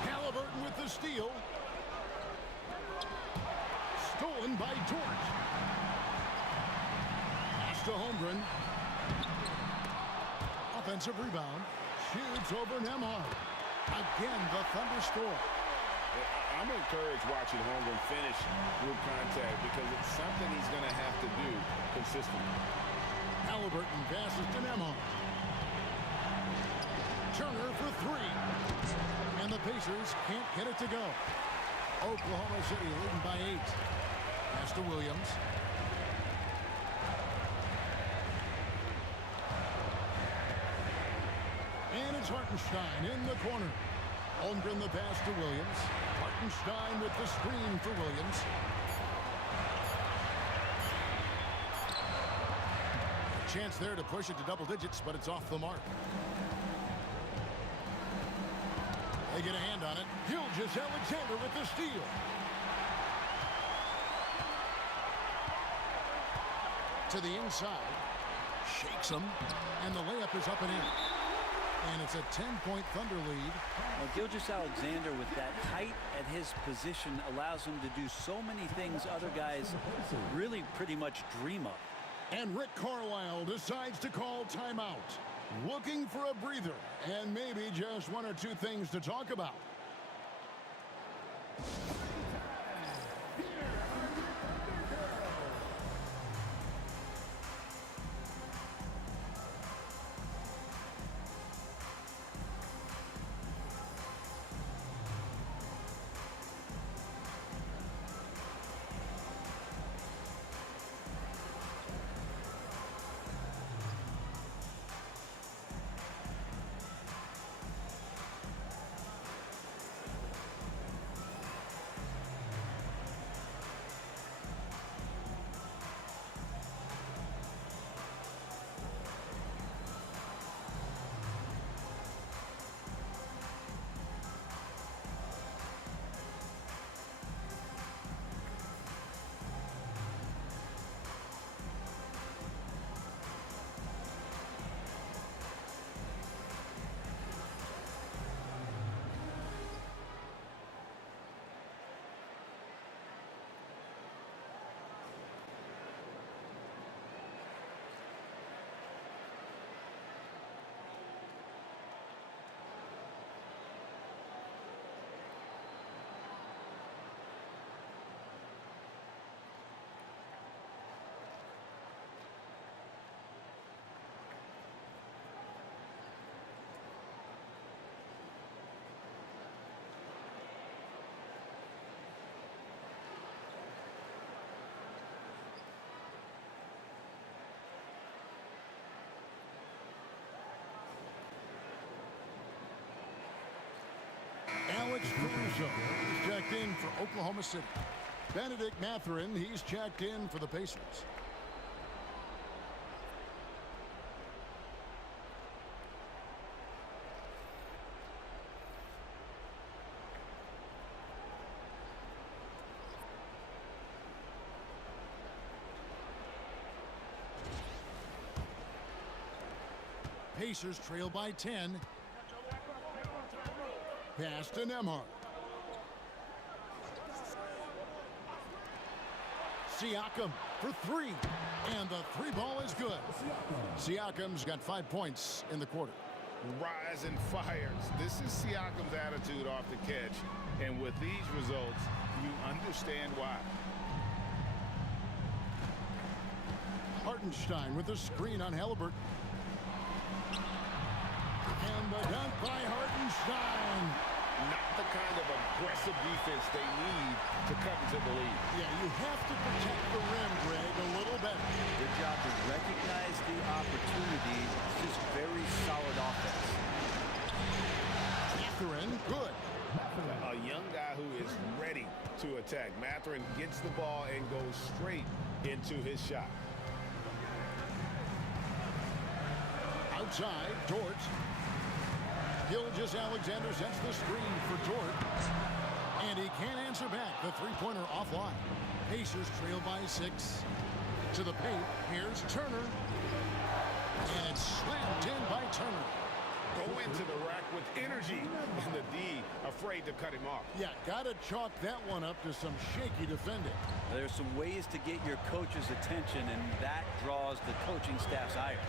Halliburton with the steal. Stolen by Dort. Pass to Holmgren. Offensive rebound. Shoots over Nembhard. Again, the Thunder score. I'm encouraged watching Holmgren finish through contact because it's something he's going to have to do consistently. Halliburton passes to Nembhard. Turner for 3. And the Pacers can't get it to go. Oklahoma City leading by 8. Pass to Williams. And it's Hartenstein in the corner. Holmgren the pass to Williams. Hartenstein with the screen for Williams. A chance there to push it to double digits, but it's off the mark. They get a hand on it. Gilgeous-Alexander with the steal. To the inside. Shakes him. And the layup is up and in. And it's a 10-point Thunder lead. Well, Gilgeous-Alexander, with that height at his position, allows him to do so many things other guys really pretty much dream of. And Rick Carlisle decides to call timeout. Looking for a breather and maybe just one or two things to talk about. Alex Caruso is checked in for Oklahoma City. Benedict Mathurin, he's checked in for the Pacers. Pacers trail by 10. Pass to Nembhard. Siakam for three. And the three ball is good. Siakam's got 5 points in the quarter. Rise and fires. This is Siakam's attitude off the catch. And with these results, you understand why. Hartenstein with the screen on Halliburton. And the dunk by Hartenstein. Not the kind of aggressive defense they need to cut into the lead. Yeah, you have to protect the rim, Greg, a little better. Good job to recognize the opportunity. It's just very solid offense. Mathurin, good. A young guy who is ready to attack. Mathurin gets the ball and goes straight into his shot. Outside, Dort. Gilgeous-Alexander sets the screen for Dort. And he can't answer back. The three-pointer offline. Pacers trail by 6. To the paint. Here's Turner. And it's slammed in by Turner. Go into the rack with energy. And the D afraid to cut him off. Yeah, got to chalk that one up to some shaky defending. There's some ways to get your coach's attention, and that draws the coaching staff's ire.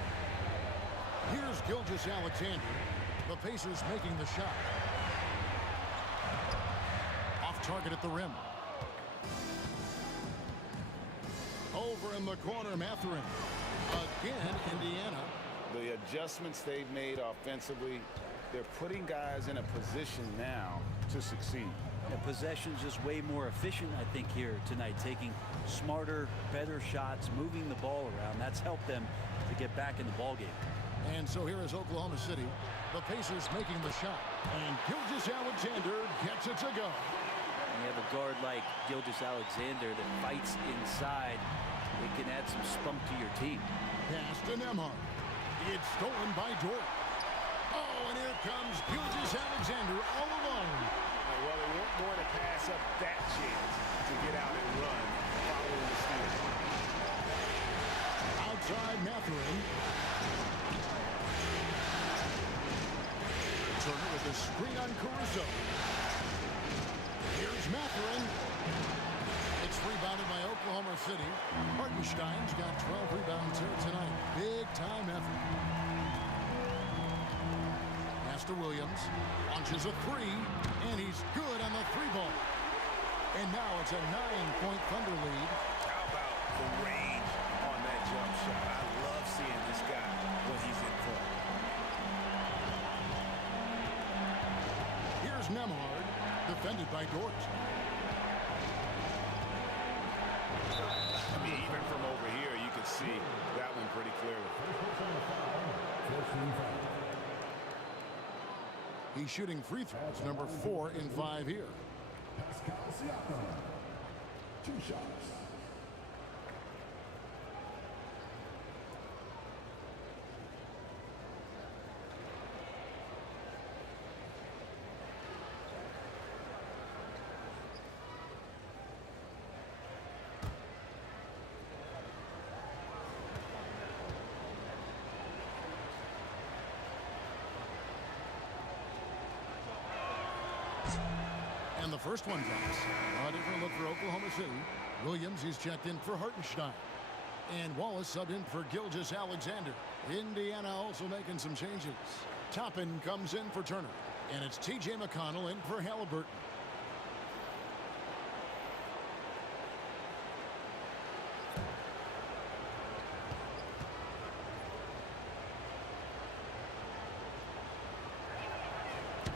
Here's Gilgeous-Alexander. The Pacers making the shot. Off target at the rim. Over in the corner, Mathurin. Again, Indiana. The adjustments they've made offensively, they're putting guys in a position now to succeed. The possession's just way more efficient, I think, here tonight. Taking smarter, better shots, moving the ball around. That's helped them to get back in the ballgame. And so here is Oklahoma City. The Pacers making the shot. And Gilgeous-Alexander gets it to go. When you have a guard like Gilgeous-Alexander that fights inside, it can add some spunk to your team. Pass to Nembhard. It's stolen by Dort. Oh, and here comes Gilgeous-Alexander all alone. Well, they weren't going to pass up that chance to get out and run following the steal. Outside Mathurin. Turner with a screen on Caruso. Here's Mathurin. It's rebounded by Oklahoma City. Hartenstein's got 12 rebounds here tonight. Big time effort. Pass to Williams. Launches a three, and he's good on the three ball. And now it's a 9-point Thunder lead. How about the range on that jump shot? I love seeing this guy when he's in front. Here's Nembhard, defended by Dort. I mean, even from over here, you can see that one pretty clearly. He's shooting free throws, number 4 in 5 here. Pascal Siakam. 2 shots. And the first one drops. A different look for Oklahoma City. Williams is checked in for Hartenstein. And Wallace subbed in for Gilgeous-Alexander. Indiana also making some changes. Toppin comes in for Turner. And it's T.J. McConnell in for Halliburton.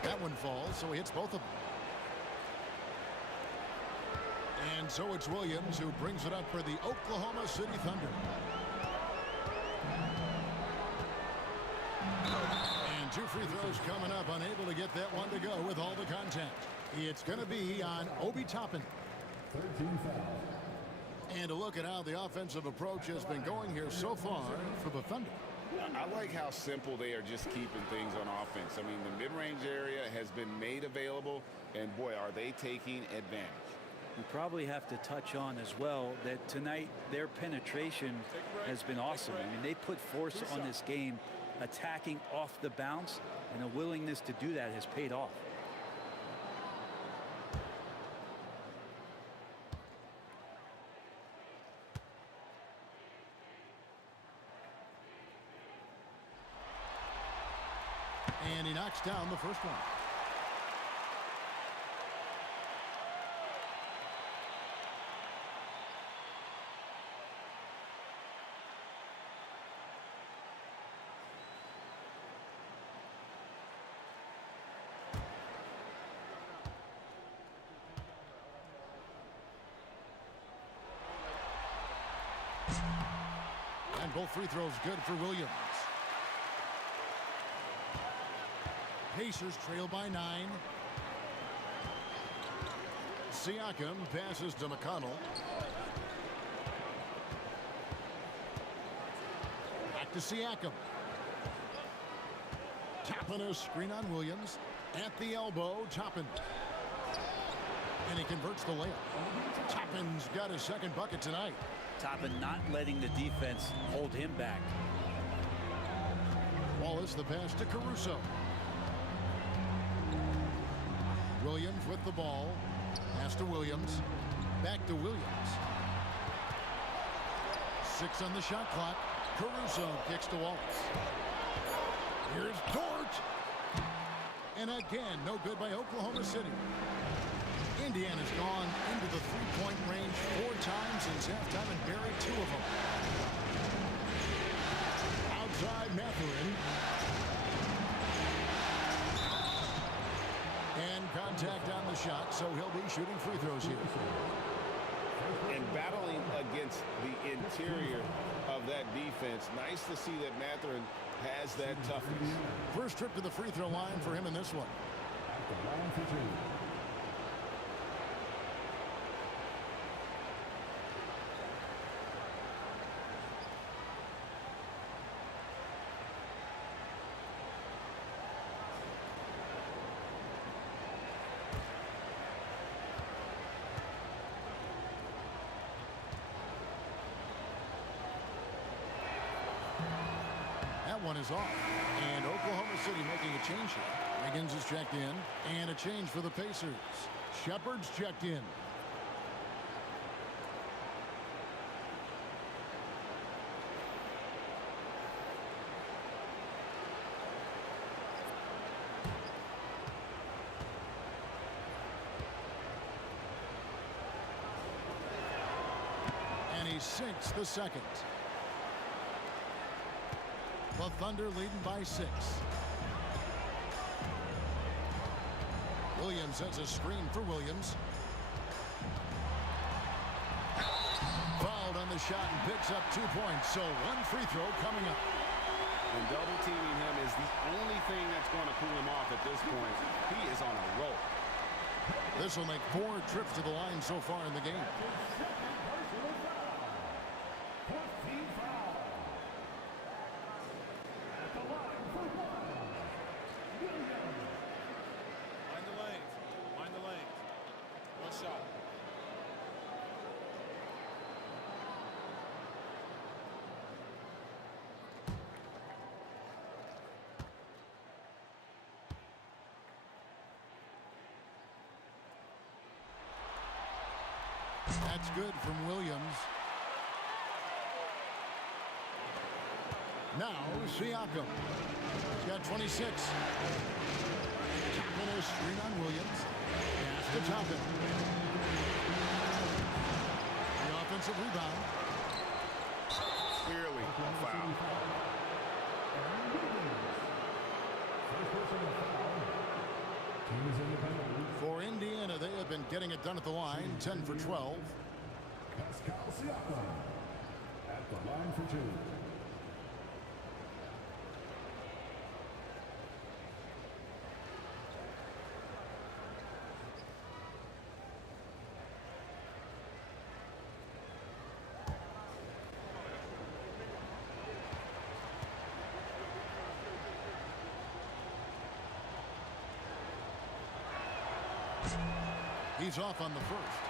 That one falls, so he hits both of them. And so it's Williams who brings it up for the Oklahoma City Thunder. And 2 free throws coming up, unable to get that one to go with all the contact. It's going to be on Obi Toppin. 13 fouls. And a look at how the offensive approach has been going here so far for the Thunder. I like how simple they are just keeping things on offense. I mean, the mid-range area has been made available, and boy, are they taking advantage. You probably have to touch on as well that tonight their penetration has been awesome. I mean, they put force on this game, attacking off the bounce, and a willingness to do that has paid off. And he knocks down the first one. And both free throws good for Williams. Pacers trail by 9. Siakam passes to McConnell. Back to Siakam. Toppin a screen on Williams. At the elbow, Toppin. And he converts the layup. Toppin's got his second bucket tonight. Toppin not letting the defense hold him back. Wallace the pass to Caruso. Williams with the ball. Pass to Williams. Back to Williams. 6 on the shot clock. Caruso kicks to Wallace. Here's Dort. And again, no good by Oklahoma City. Indiana's gone into the three-point range 4 times since halftime and buried 2 of them. Outside Mathurin. And contact on the shot, so he'll be shooting free throws here. And battling against the interior of that defense. Nice to see that Mathurin has that toughness. First trip to the free throw line for him in this one. At the line for 2. That one is off. And Oklahoma Oklahoma City making a change here. Wiggins is checked in, and a change for the Pacers. Shepard's checked in. And he sinks the second. The Thunder leading by 6. Williams has a screen for Williams. Fouled on the shot and picks up 2 points. So 1 free throw coming up. And double teaming him is the only thing that's going to cool him off at this point. He is on a roll. This will make 4 trips to the line so far in the game. That's good from Williams. Now Siakam. He's got 26. Tapping a screen on Williams. Pass to Toppin. The offensive rebound. Clearly a foul. For Indiana, they have been getting it done at the line. 10 for 12. Siakam at the line for 2. He's off on the first.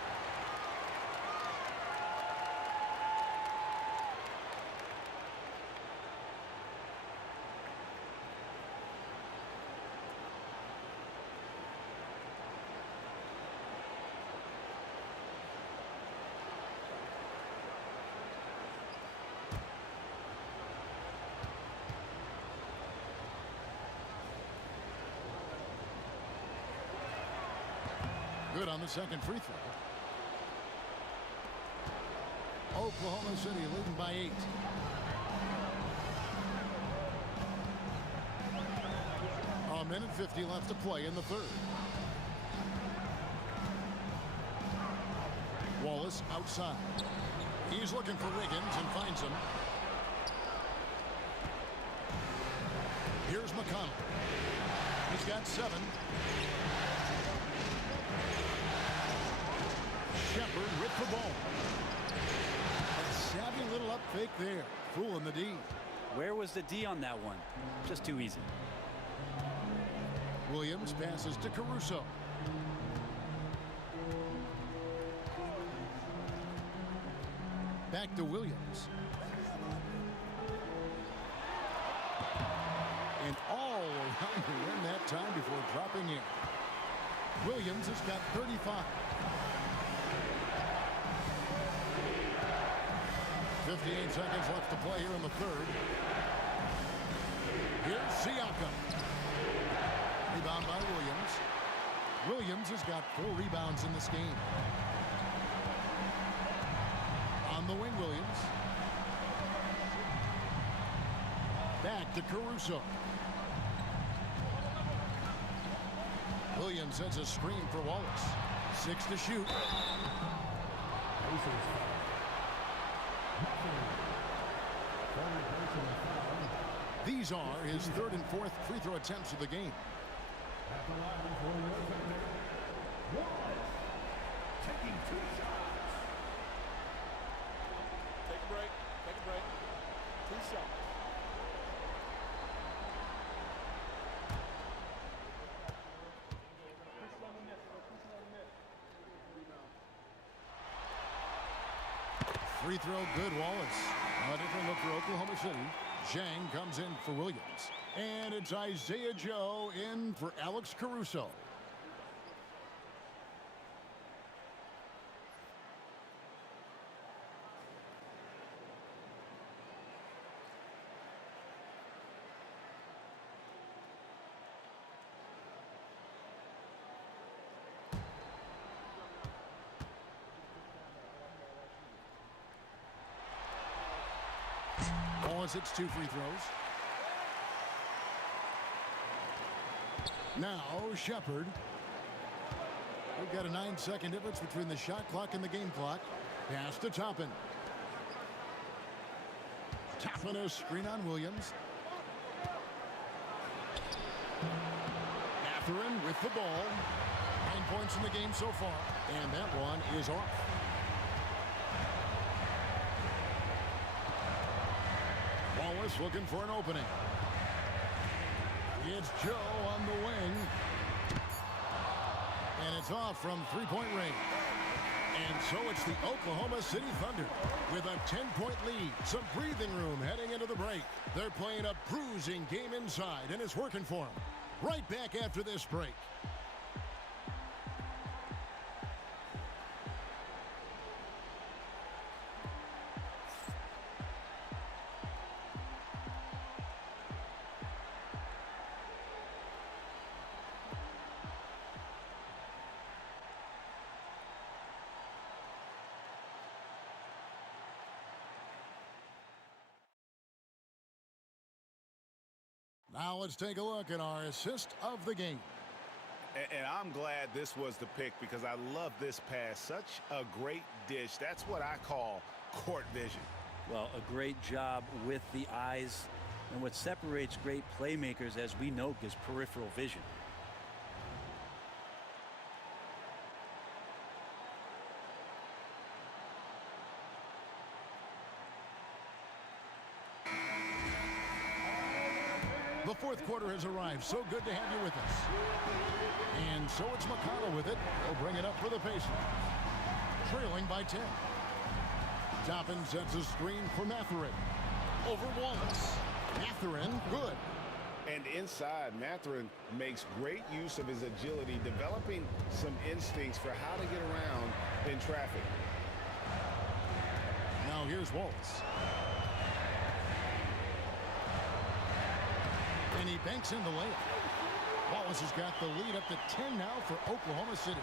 Good on the second free throw. Oklahoma City leading by 8. A minute 50 left to play in the third. Wallace outside. He's looking for Wiggins and finds him. Here's McConnell. He's got 7. Shepard with the ball. A savvy little up fake there. Fooling the D. Where was the D on that one? Just too easy. Williams passes to Caruso. Back to Williams. And all around the rim that time before dropping in. Williams has got 35. 58 seconds left to play here in the third. Here's Siakam. Rebound by Williams. Williams has got 4 rebounds in this game. On the wing, Williams. Back to Caruso. Williams sets a screen for Wallace. 6 to shoot. These are his 3rd and 4th free throw attempts of the game. At the line for your defender, Wallace, taking 2 shots. Take a break. Take a break. 2 shots. Free throw good, Wallace. A different look for Oklahoma City. Zhang comes in for Williams. And it's Isaiah Joe in for Alex Caruso. It's 2 free throws. Now Shepard. We've got a 9-second difference between the shot clock and the game clock. Pass to Toppin. Toppin a screen on Williams. Catherine with the ball. 9 points in the game so far. And that one is off. Wallace looking for an opening. It's Joe on the wing. And it's off from three-point range. And so it's the Oklahoma City Thunder with a 10-point lead. Some breathing room heading into the break. They're playing a bruising game inside, and it's working for them. Right back after this break. Now let's take a look at our assist of the game. And I'm glad this was the pick because I love this pass. Such a great dish. That's what I call court vision. Well, a great job with the eyes. And what separates great playmakers, as we know, is peripheral vision. The fourth quarter has arrived. So good to have you with us. And so it's McConnell with it. He'll bring it up for the Pacers. Trailing by 10. Toppin sets a screen for Mathurin. Over Wallace. Mathurin, good. And inside, Mathurin makes great use of his agility, developing some instincts for how to get around in traffic. Now here's Wallace. And he banks in the layup. Wallace has got the lead up to 10 now for Oklahoma City.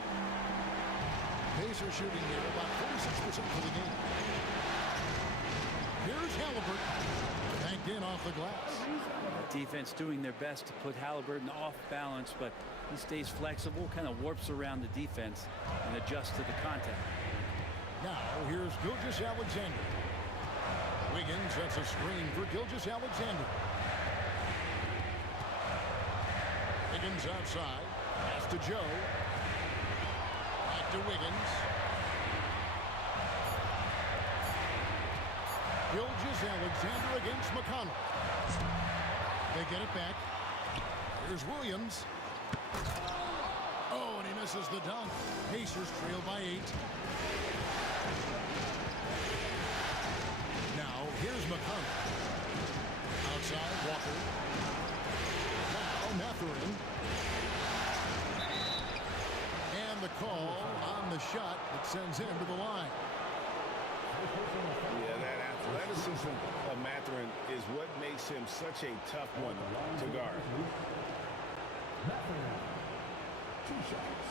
Pacers shooting here about 46% for the game. Here's Halliburton. Banked in off the glass. Defense doing their best to put Halliburton off balance, but he stays flexible, kind of warps around the defense and adjusts to the contact. Now here's Gilgeous-Alexander. Wiggins sets a screen for Gilgeous-Alexander. Wiggins outside. Pass to Joe. Back to Wiggins. Gilgeous-Alexander against McConnell. They get it back. Here's Williams. Oh, and he misses the dunk. Pacers trail by 8. Now, here's McConnell. Outside, Walker. Now, Mathurin. And the call on the shot that sends him to the line. Yeah, that athleticism of Mathurin is what makes him such a tough one to guard. Mathurin, 2 shots.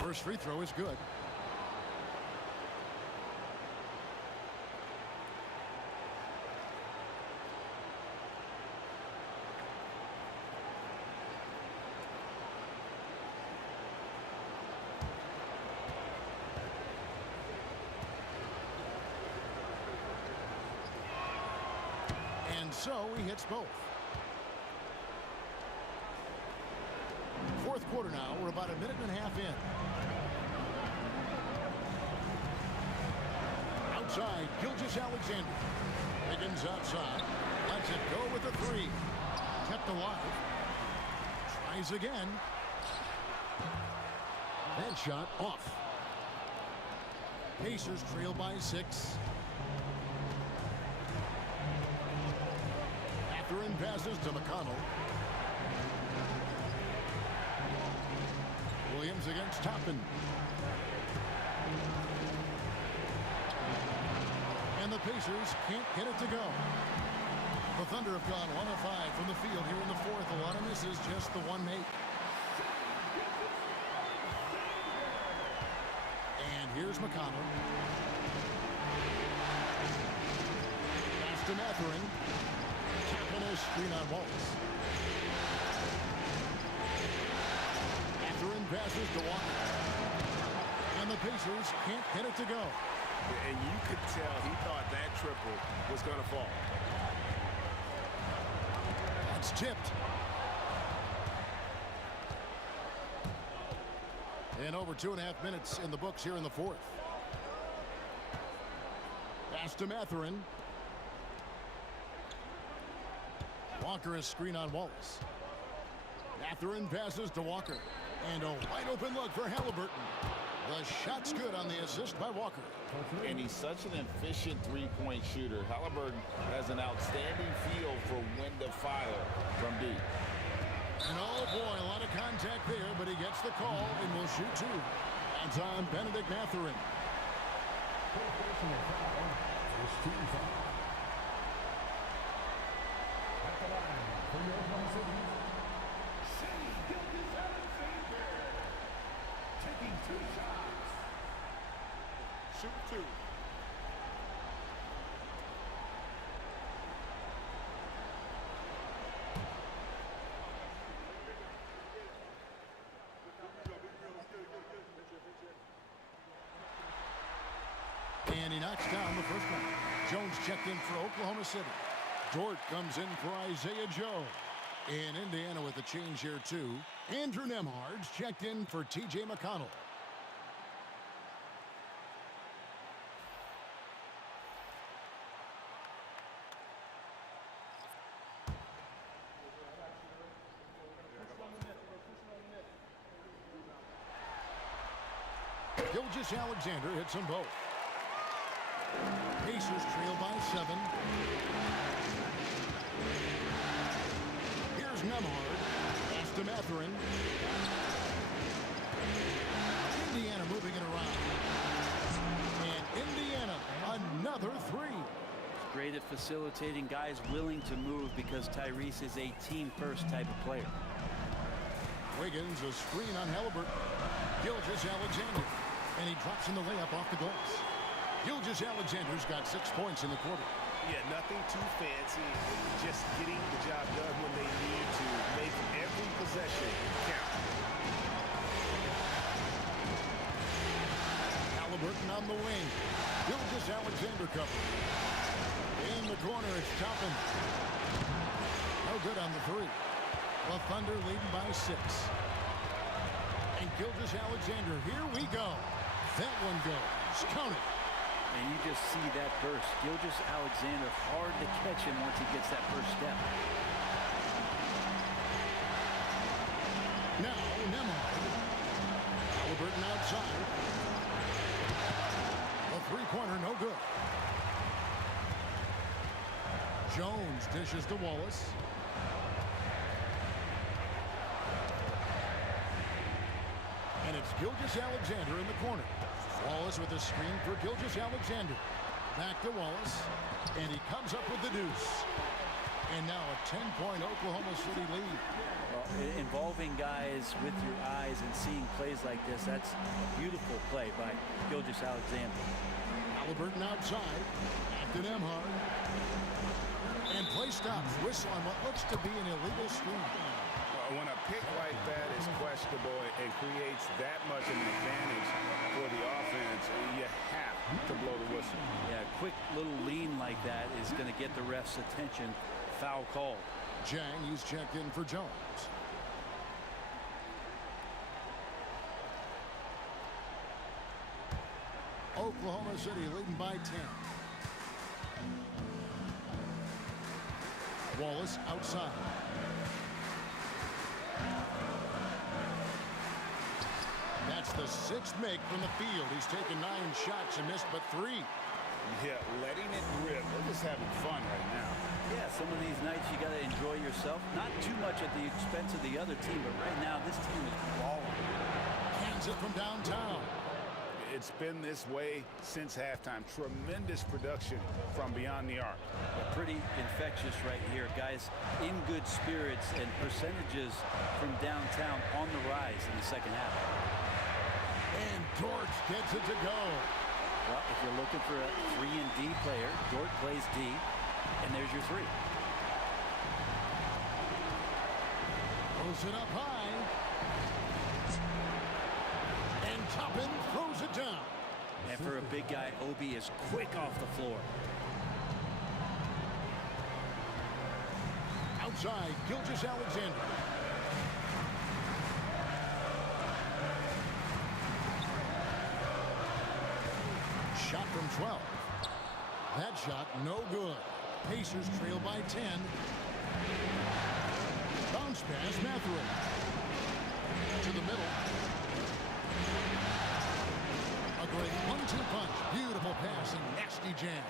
First free throw is good. And so he hits both. Fourth fourth quarter now. We're about a minute and a half in. Outside, Gilgeous-Alexander. Wiggins outside. Lets it go with a three. Kept alive. Tries again. That shot off. Pacers trail by 6. Mathurin passes to McConnell. Williams against Toppin. And the Pacers can't get it to go. The Thunder have gone 1 of 5 from the field here in the fourth. A lot of misses, just the one make. And here's McConnell. Pass to Mathurin. Tapping a screen on Wallace. Mathurin passes to Walker. And the Pacers can't get it to go. And you could tell he thought that triple was going to fall. That's tipped. And over 2.5 minutes in the books here in the fourth. Pass to Mathurin. Walker is screen on Wallace. Mathurin passes to Walker. And a wide open look for Halliburton. The shot's good on the assist by Walker. And he's such an efficient three-point shooter. Halliburton has an outstanding feel for when to fire from deep. And oh boy, a lot of contact there, but he gets the call and will shoot two. That's on Benedict Mathurin. Taking 2 shots. Shoot 2. And he knocks down the first one. Jones checked in for Oklahoma City. Dort comes in for Isaiah Joe. In Indiana with a change here too. Andrew Nembhard's checked in for T.J. McConnell. Gilgeous-Alexander hits them both. Pacers trail by 7. Here's Nembhard. Pass to Mathurin. Indiana moving it around. And Indiana, another 3. Great at facilitating, guys willing to move because Tyrese is a team-first type of player. Wiggins, a screen on Halliburton. Gilgeous-Alexander. And he drops in the layup off the glass. Gilgeous-Alexander's got 6 points in the quarter. Yeah, nothing too fancy. Just getting the job done when they need to make every possession count. Halliburton on the wing. Gilgeous-Alexander covered. In the corner, it's Toppin. No good on the 3. The Thunder leading by 6. And Gilgeous-Alexander, here we go. That one goes. Count it. And you just see that burst. Gilgeous-Alexander, hard to catch him once he gets that first step. Now, Nembhard. Halliburton outside. The three-pointer, no good. Jones dishes to Wallace. And it's Gilgeous-Alexander in the corner. Wallace with a screen for Gilgeous-Alexander. Back to Wallace. And he comes up with the deuce. And now a 10-point Oklahoma City lead. Well, involving guys with your eyes and seeing plays like this, that's a beautiful play by Gilgeous-Alexander. Halliburton outside. Back to Nembhard. And play stops. Whistle on what looks to be an illegal screen. When a pick like that is questionable and creates that much of an advantage for the offense, you have to blow the whistle. Yeah, a quick little lean like that is going to get the ref's attention. Foul call. Jang, he's checked in for Jones. Oklahoma City leading by 10. Wallace outside. That's the 6th make from the field. He's taken 9 shots and missed but 3. Yeah, letting it rip. They're just having fun right now. Yeah, some of these nights you got to enjoy yourself. Not too much at the expense of the other team, but right now this team is balling. Hands it from downtown. It's been this way since halftime. Tremendous production from beyond the arc. Pretty infectious right here. Guys in good spirits and percentages from downtown on the rise in the second half. And Dort gets it to go. Well, if you're looking for a 3-and-D player, Dort plays D, and there's your 3. Throws it up high. And Toppin throws it down. And for a big guy, Obi is quick off the floor. Outside, Gilgeous-Alexander. Shot from 12. That shot no good. Pacers trail by 10. Bounce pass, Mathurin. To the middle. A great 1-2 punch. Beautiful pass and nasty jam.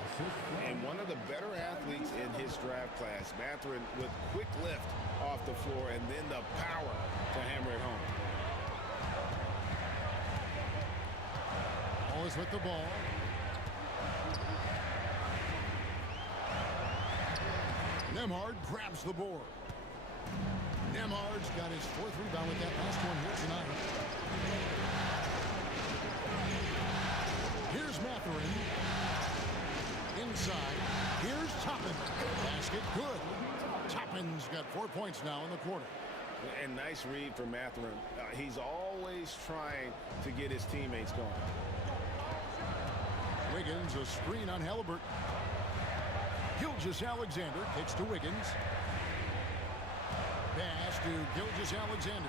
And one of the better athletes in his draft class, Mathurin, with quick lift off the floor and then the power to hammer it home. Always with the ball. Nembhard grabs the board. Nembhard's got his 4th rebound with that last one here tonight. Here's Mathurin. Inside. Here's Toppin. Basket good. Toppin's got 4 points now in the quarter. And nice read for Mathurin. He's always trying to get his teammates going. Wiggins, a screen on Halliburton. Gilgeous-Alexander kicks to Wiggins. Pass to Gilgeous-Alexander.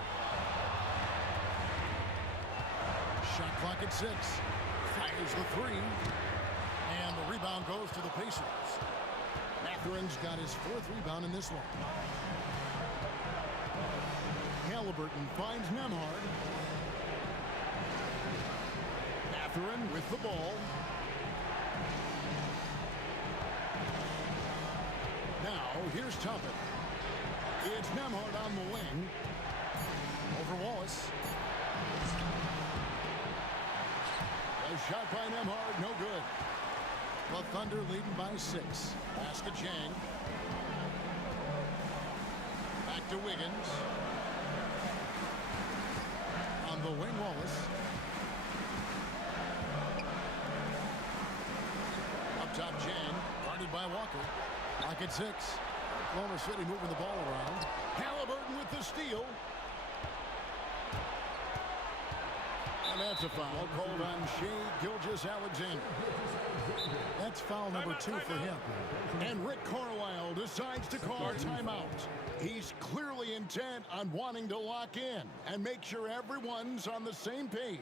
Shot clock at 6. Fires the 3. And the rebound goes to the Pacers. Mathurin's got his 4th rebound in this one. Halliburton finds Nembhard. Mathurin with the ball. Now, here's Toppin. It's Nembhard on the wing. Over Wallace. A shot by Nembhard, no good. The Thunder leading by 6. Basket Chang. Back to Wiggins. On the wing, Wallace. Up top, Chang. Guarded by Walker. Lock at 6. Oklahoma City moving the ball around. Halliburton with the steal. And that's a foul called on Shai Gilgeous-Alexander. That's foul number 2 for him. And Rick Carlisle decides to call a timeout. He's clearly intent on wanting to lock in and make sure everyone's on the same page.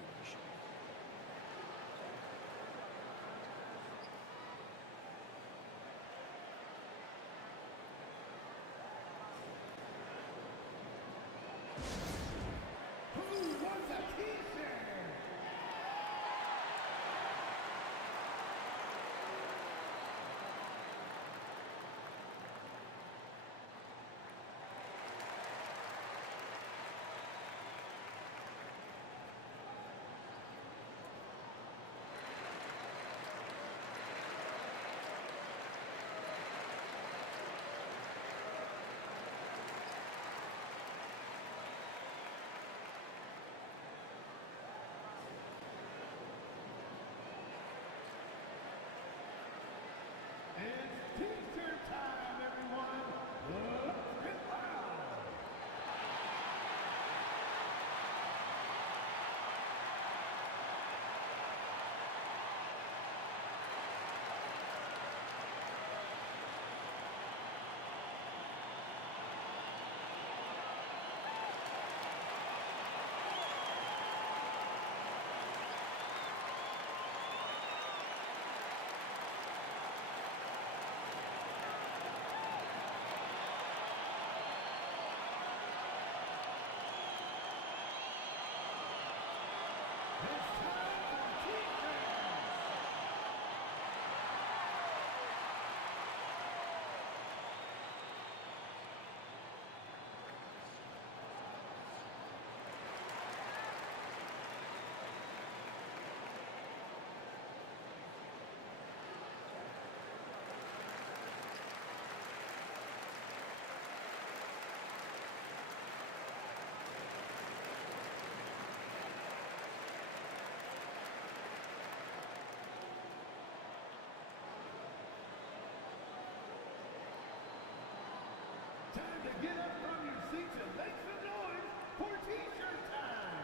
to get up from your seats and make some noise for T-shirt time.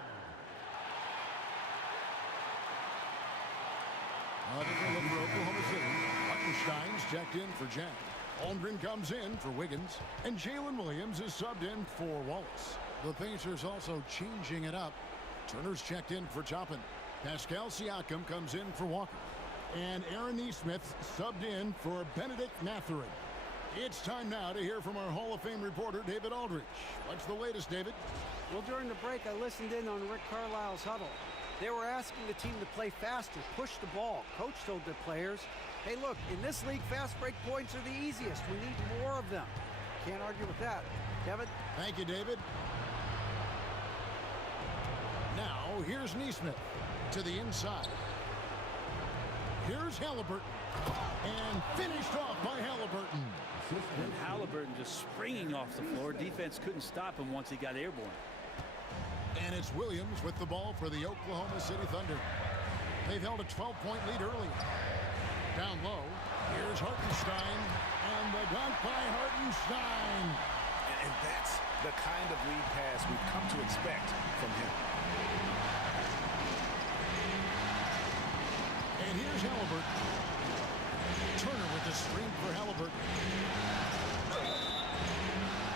Looking for Oklahoma City. Hartenstein's checked in for Jack. Holmgren comes in for Wiggins. And Jalen Williams is subbed in for Wallace. The Pacers also changing it up. Turner's checked in for Toppin. Pascal Siakam comes in for Walker. And Aaron Nesmith subbed in for Benedict Mathurin. It's time now to hear from our Hall of Fame reporter, David Aldridge. What's the latest, David? Well, during the break, I listened in on Rick Carlisle's huddle. They were asking the team to play faster, push the ball. Coach told their players, hey, look, in this league, fast break points are the easiest. We need more of them. Can't argue with that. Kevin? Thank you, David. Now, here's Nesmith to the inside. Here's Halliburton. And finished off by Halliburton. And Halliburton just springing off the floor. Defense couldn't stop him once he got airborne. And it's Williams with the ball for the Oklahoma City Thunder. They've held a 12-point lead early. Down low, here's Hartenstein. And the dunk by Hartenstein. And that's the kind of lead pass we've come to expect from him. And here's Halliburton. Turner with the screen for Halliburton.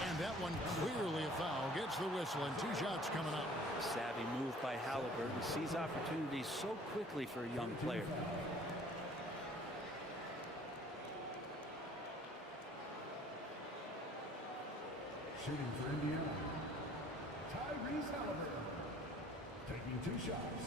And that one clearly a foul. Gets the whistle and 2 shots coming up. Savvy move by Halliburton. Sees opportunities so quickly for a young player. Shooting for Indiana, Tyrese Halliburton, taking 2 shots.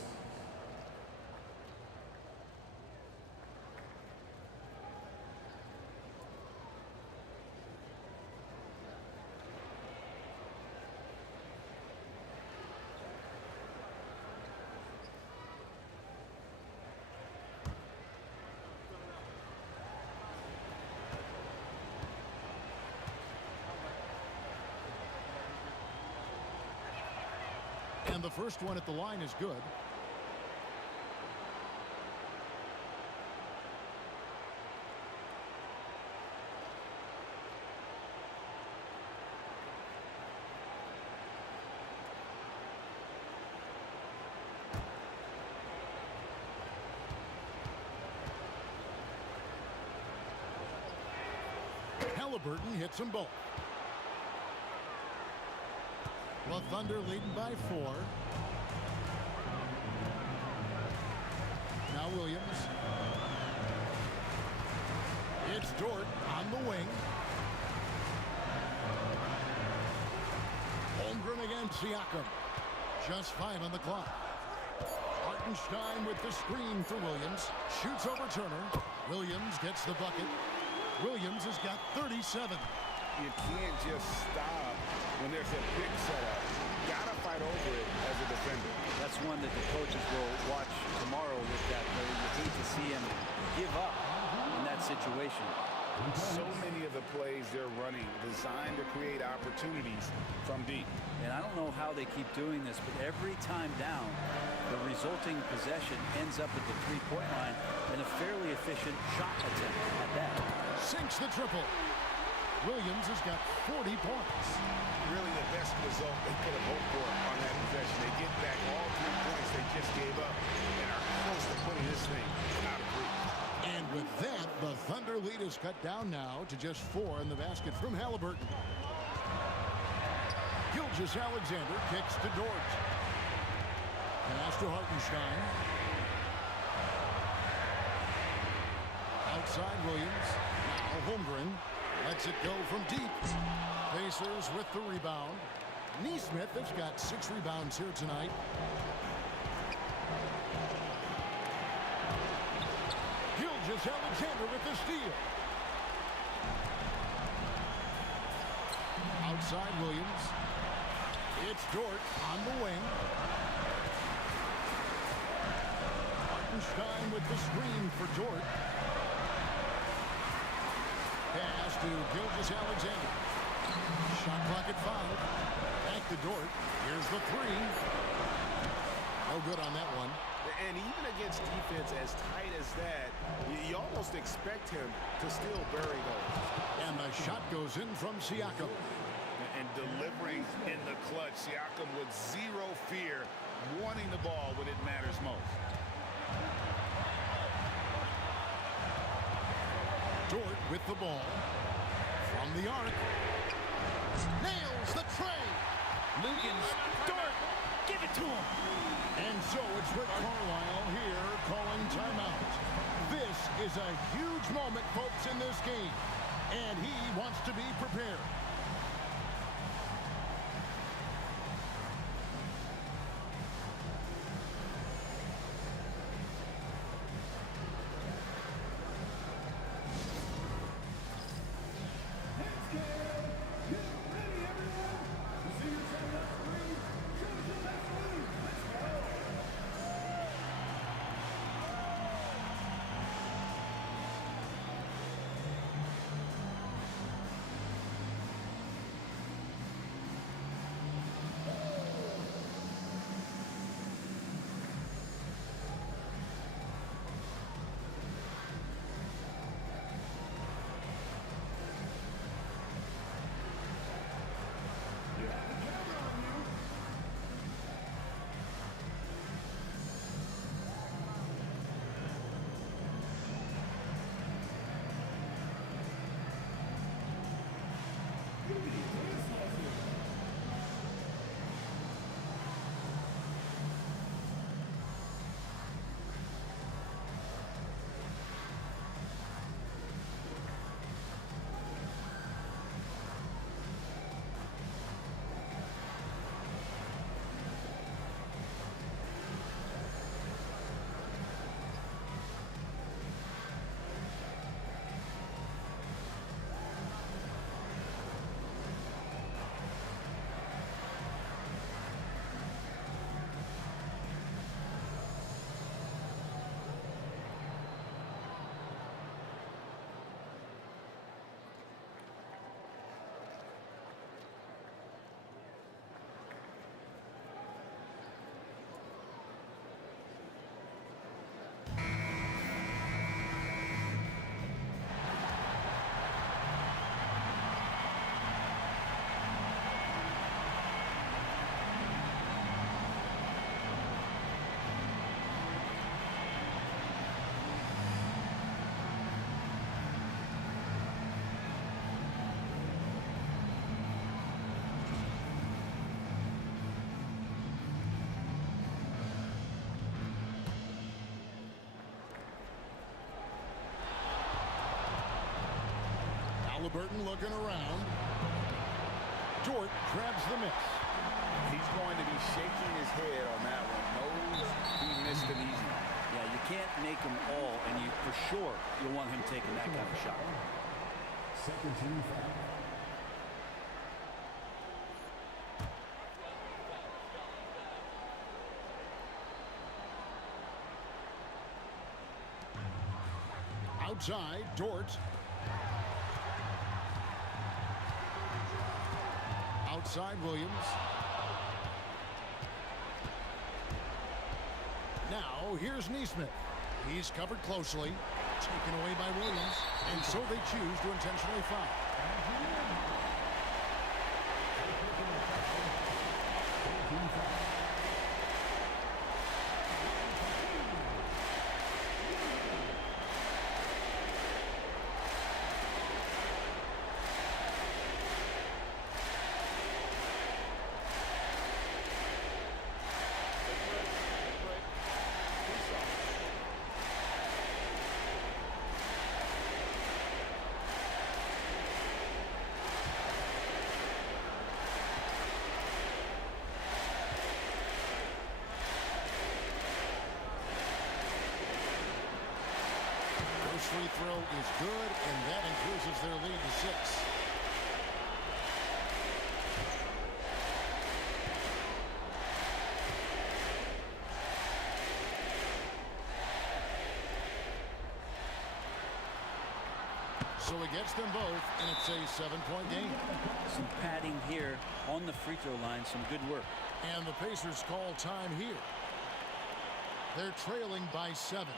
And the first one at the line is good. Halliburton hits them both. The Thunder leading by 4. Now Williams. It's Dort on the wing. Holmgren against Siakam. Just 5 on the clock. Hartenstein with the screen for Williams. Shoots over Turner. Williams gets the bucket. Williams has got 37. You can't just stop when there's a big setup. Gotta fight over it as a defender. That's one that the coaches will watch tomorrow with that play. You hate to see him give up in that situation. So many of the plays they're running designed to create opportunities from deep. And I don't know how they keep doing this, but every time down, the resulting possession ends up at the 3-point line and a fairly efficient shot attempt at that. Sinks the triple. Williams has got 40 points. Really the best result they could have hoped for on that possession. They get back all 3 points they just gave up and are close to putting this thing out of reach. And with that, the Thunder lead is cut down now to just 4 in the basket from Halliburton. Gilgeous-Alexander kicks to Dort. Pass to Hartenstein. Outside Williams. Now Holmgren lets it go from deep. Pacers with the rebound. Nesmith has got 6 rebounds here tonight. Gilgeous-Alexander with the steal. Outside Williams. It's Dort on the wing. Hartenstein with the screen for Dort. Pass to Gilgeous-Alexander. Shot clock at 5. Back to Dort. Here's the 3. No good on that one. And even against defense as tight as that, you almost expect him to still bury those. And the shot goes in from Siakam. delivering in the clutch. Siakam with zero fear, wanting the ball when it matters most. Dort with the ball. From the arc. Nails the tray. Lugans, Dort, give it to him. And so it's Rick Carlisle here calling timeout. This is a huge moment, folks, in this game. And he wants to be prepared. Halliburton looking around. Dort grabs the miss. He's going to be shaking his head on that one. Knows he missed an easy one. Yeah, you can't make them all, and you for sure you'll want him taking that kind of shot. Second team foul. Outside, Dort. Outside, Williams. Now, here's Neesmith. He's covered closely. Taken away by Williams. And so they choose to intentionally foul. Free throw is good, and that increases their lead to 6. So he gets them both, and it's a 7-point game. Some padding here on the free throw line, some good work. And the Pacers call time here. They're trailing by 7.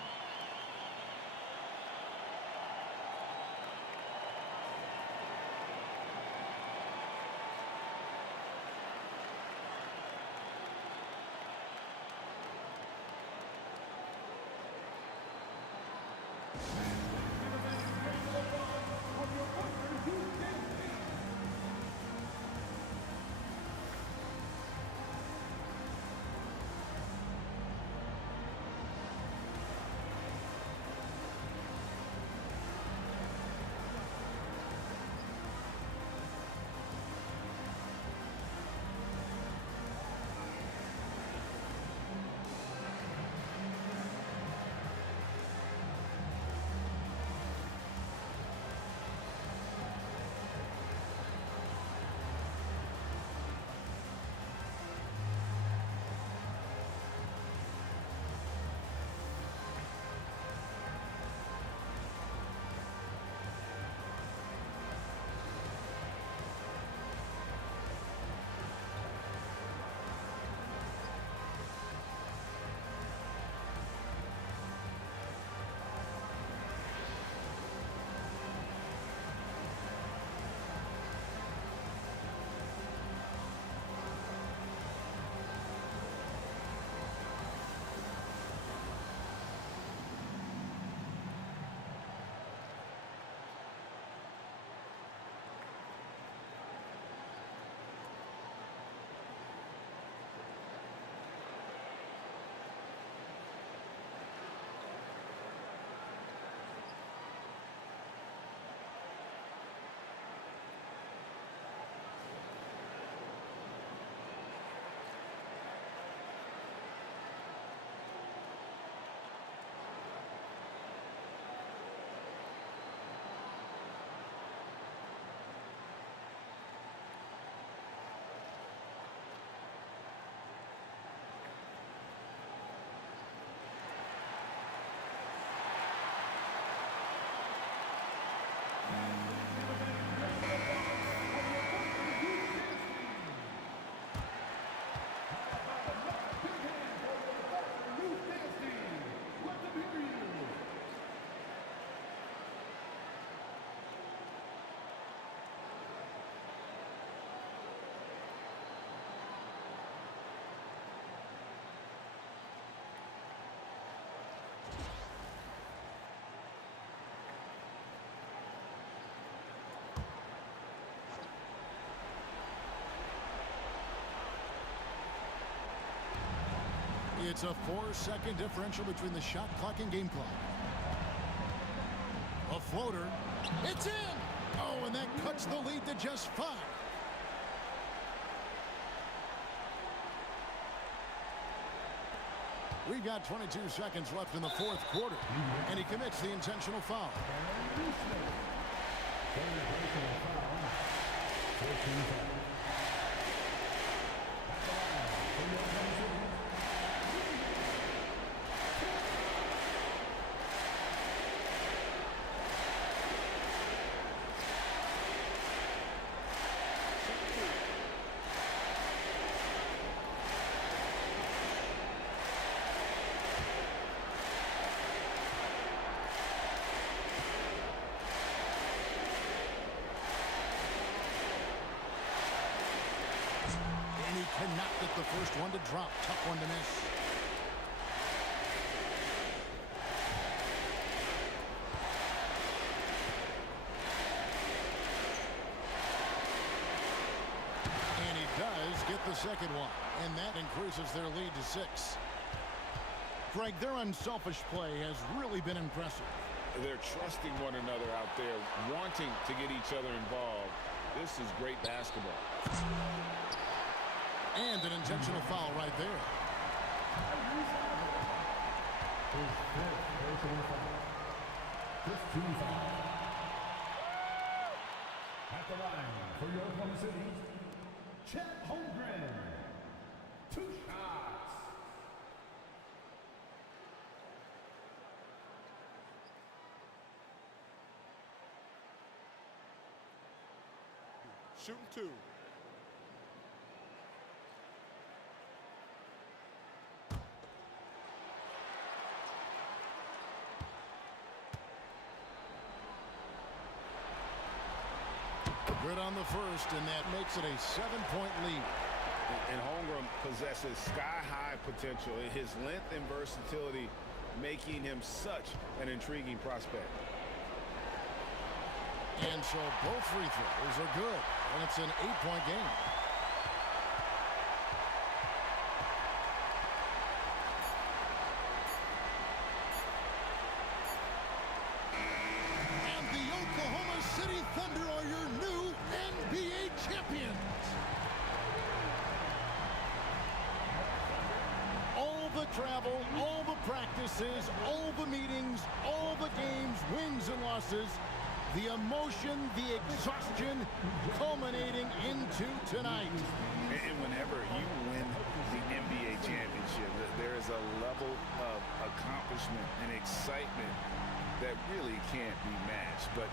It's a 4-second differential between the shot clock and game clock. A floater. It's in! Oh, and that cuts the lead to just 5. We've got 22 seconds left in the 4th quarter, and he commits the intentional foul. Cannot get the first one to drop. Tough one to miss. And he does get the second one. And that increases their lead to 6. Greg, their unselfish play has really been impressive. They're trusting one another out there, wanting to get each other involved. This is great basketball. And an intentional foul right there. At the line for your Oklahoma City, Chet Holmgren. 2 shots. Shooting 2. Good on the first, and that makes it a 7-point lead. And Holmgren possesses sky-high potential. His length and versatility making him such an intriguing prospect. And so both free throws are good, and it's an 8-point game. And the Oklahoma City Thunder are your new NBA champions. All the travel, all the practices, all the meetings, all the games, wins and losses, the emotion, the exhaustion culminating into tonight. And whenever you win the NBA championship, there is a level of accomplishment and excitement that really can't be matched. But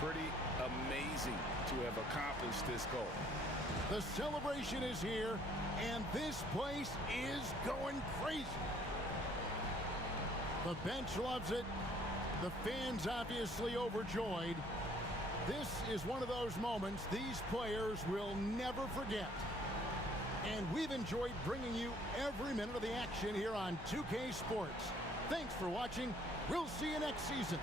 pretty amazing to have accomplished this goal. The celebration is here, and this place is going crazy. The bench loves it. The fans obviously overjoyed. This is one of those moments these players will never forget. And we've enjoyed bringing you every minute of the action here on 2K Sports. Thanks for watching. We'll see you next season.